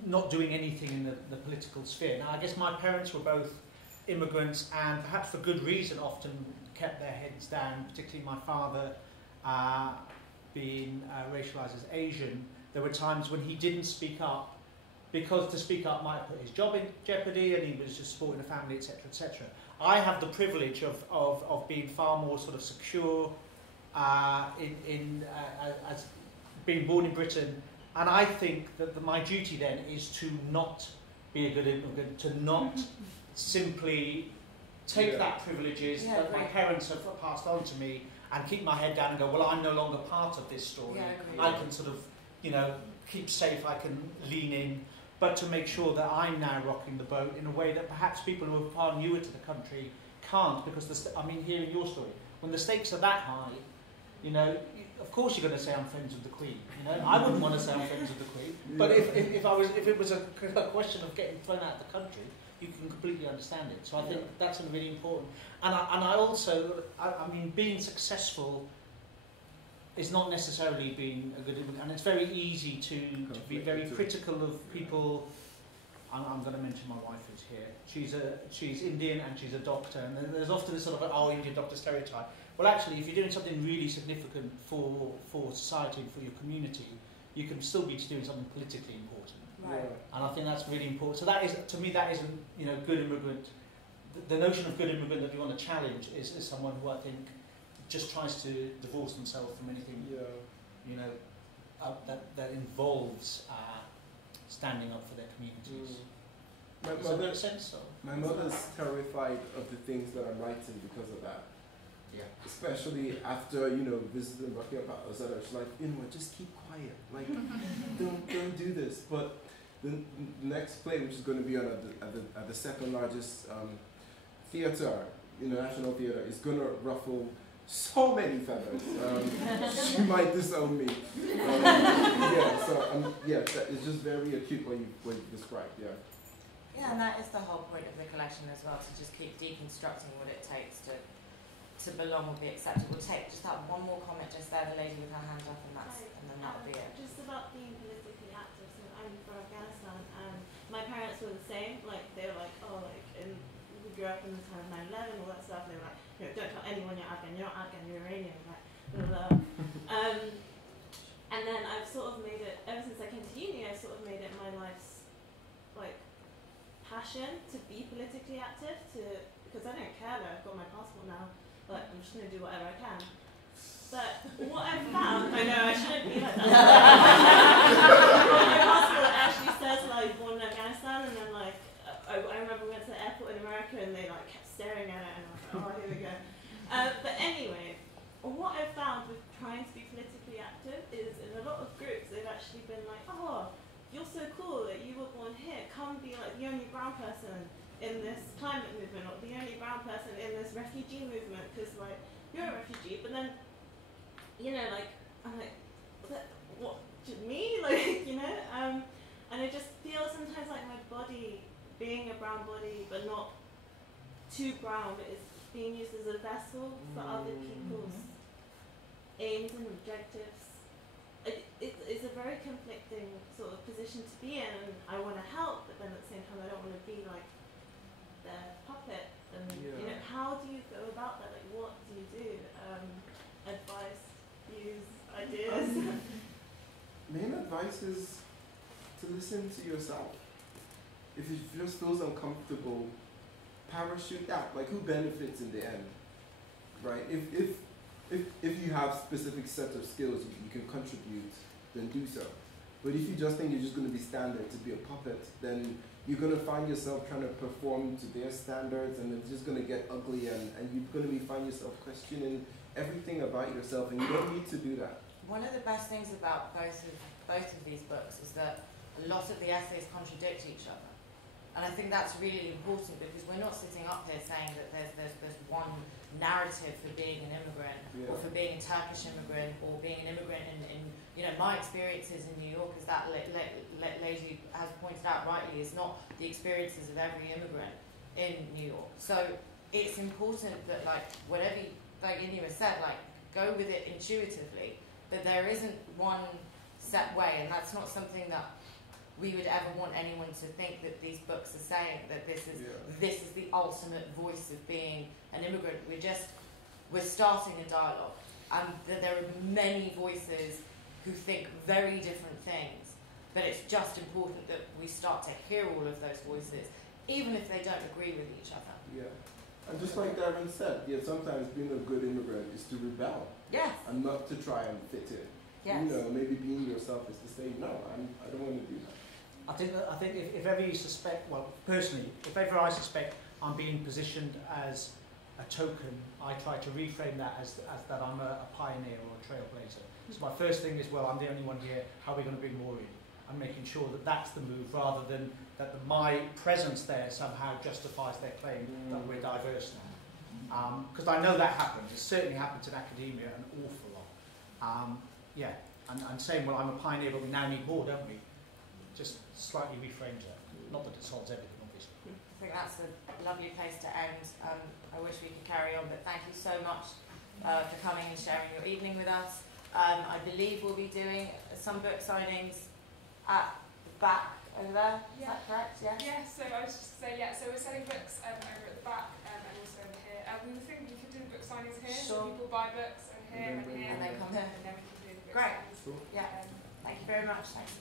not doing anything in the political sphere. Now, I guess my parents were both immigrants, and perhaps for good reason, often kept their heads down. Particularly my father, being racialized as Asian, there were times when he didn't speak up because to speak up might put his job in jeopardy, and he was just supporting a family, etc., etc. I have the privilege of being far more sort of secure as being born in Britain, and I think that my duty then is to not be a good immigrant, to not simply take that privileges that my parents have passed on to me and keep my head down and go, well, I'm no longer part of this story. I can sort of, keep safe, I can lean in, but to make sure that I'm now rocking the boat in a way that perhaps people who are far newer to the country can't, because, hearing your story, when the stakes are that high, of course you're going to say I'm friends with the Queen. I wouldn't want to say I'm friends with the Queen, but if it was a question of getting thrown out of the country, you can completely understand it. So I think that's really important. And I also, being successful is not necessarily being a good immigrant, and it's very easy to be very critical of people. I'm going to mention my wife who's here. She's Indian and she's a doctor, and there's often this sort of Indian doctor stereotype. Well, actually, if you're doing something really significant for society and for your community, you can still be doing something politically important. Right. And I think that's really important. So that is, to me, that isn't, good immigrant. The notion of good immigrant that we want to challenge is someone who I think just tries to divorce themselves from anything, that involves standing up for their communities. Does that make sense? My mother's terrified of the things that I'm writing because of that. Yeah. Especially after, visiting Malgorzata, she's like, Inua, just keep quiet. Like, don't do this. But the next play, which is going to be on at the second largest theatre, international theatre, is going to ruffle so many feathers. She might disown me. It's just very acute what you described. Yeah. Yeah, and that is the whole point of the collection as well, to just keep deconstructing what it takes to belong or be acceptable. Take just that one more comment just there, the lady with her hand up, and then that'll be it. Just about being politically active. So I'm from Afghanistan, and my parents were the same. Like they were like, we grew up in the time of 9/11, all that stuff. They were like, don't tell anyone you're Afghan. You're not Afghan. You're Iranian. Like, blah, blah. And then I've sort of made it ever since I came to uni. I've sort of made it my life's passion to be politically active. Because I don't care that I've got my passport now. But I'm just going to do whatever I can. But what I've found, I know I shouldn't be like that. My passport actually says born in Afghanistan, and then I remember we went to the airport in America and they kept staring at it, and I was like, oh, here we go. But anyway, what I've found with trying to be politically active is in a lot of groups they've actually been like, oh, you're so cool that you were born here. Come be the only brown person in this climate movement, or the only brown person in this refugee movement, because you're a refugee. But then, I'm like, what, me? And I just feel sometimes like my body, being a brown body, but not too brown, but is being used as a vessel for other people's aims and objectives. It's a very conflicting sort of position to be in, and I want to help, but then at the same time I don't want to be their puppet. And how do you go about that? What do you do? Advice, views, ideas. Main advice is to listen to yourself. If it just feels uncomfortable, parachute out. Who benefits in the end, right? If you have specific set of skills you can contribute, then do so. But if you just think you're just going to be standard to be a puppet, then you're going to find yourself trying to perform to their standards, and it's just going to get ugly, and you're going to find yourself questioning everything about yourself, and you don't need to do that. One of the best things about both of these books is that a lot of the essays contradict each other. And I think that's really important, because we're not sitting up here saying that there's one narrative for being an immigrant, or for being a Turkish immigrant, or being an immigrant in my experiences in New York, as that lady has pointed out rightly, is not the experiences of every immigrant in New York. So it's important that whatever, Inua said, go with it intuitively, that there isn't one set way, and that's not something that we would ever want anyone to think that these books are saying, that this is the ultimate voice of being an immigrant. We're starting a dialogue, and that there are many voices who think very different things, But it's just important that we start to hear all of those voices, even if they don't agree with each other. Yeah. And just like Darren said, yeah, sometimes being a good immigrant is to rebel. Yes. And not to try and fit in. Yes. You know, maybe being yourself is to say, no, I don't want to do that. I think if ever you suspect, well, personally, if ever I suspect I'm being positioned as a token, I try to reframe that as that I'm a pioneer or a trailblazer. So my first thing is, well, I'm the only one here, how are we going to bring more in? I'm making sure that that's the move, rather than that my presence there somehow justifies their claim that we're diverse now. Because I know that happens. It certainly happens in academia an awful lot. Yeah, and saying, well, I'm a pioneer, but we now need more, don't we? Just slightly reframes that. Not that it solves everything, obviously. I think that's a lovely place to end. I wish we could carry on, but thank you so much for coming and sharing your evening with us. I believe we'll be doing some book signings at the back over there. Is that correct? Yeah. Yeah. So I was just saying, so we're selling books over at the back and also over here. We were thinking we could do book signings here, so people buy books over here and here, and then come here. and then we can do the book Great. signings. Cool. Yeah. Thank you very much. Thanks.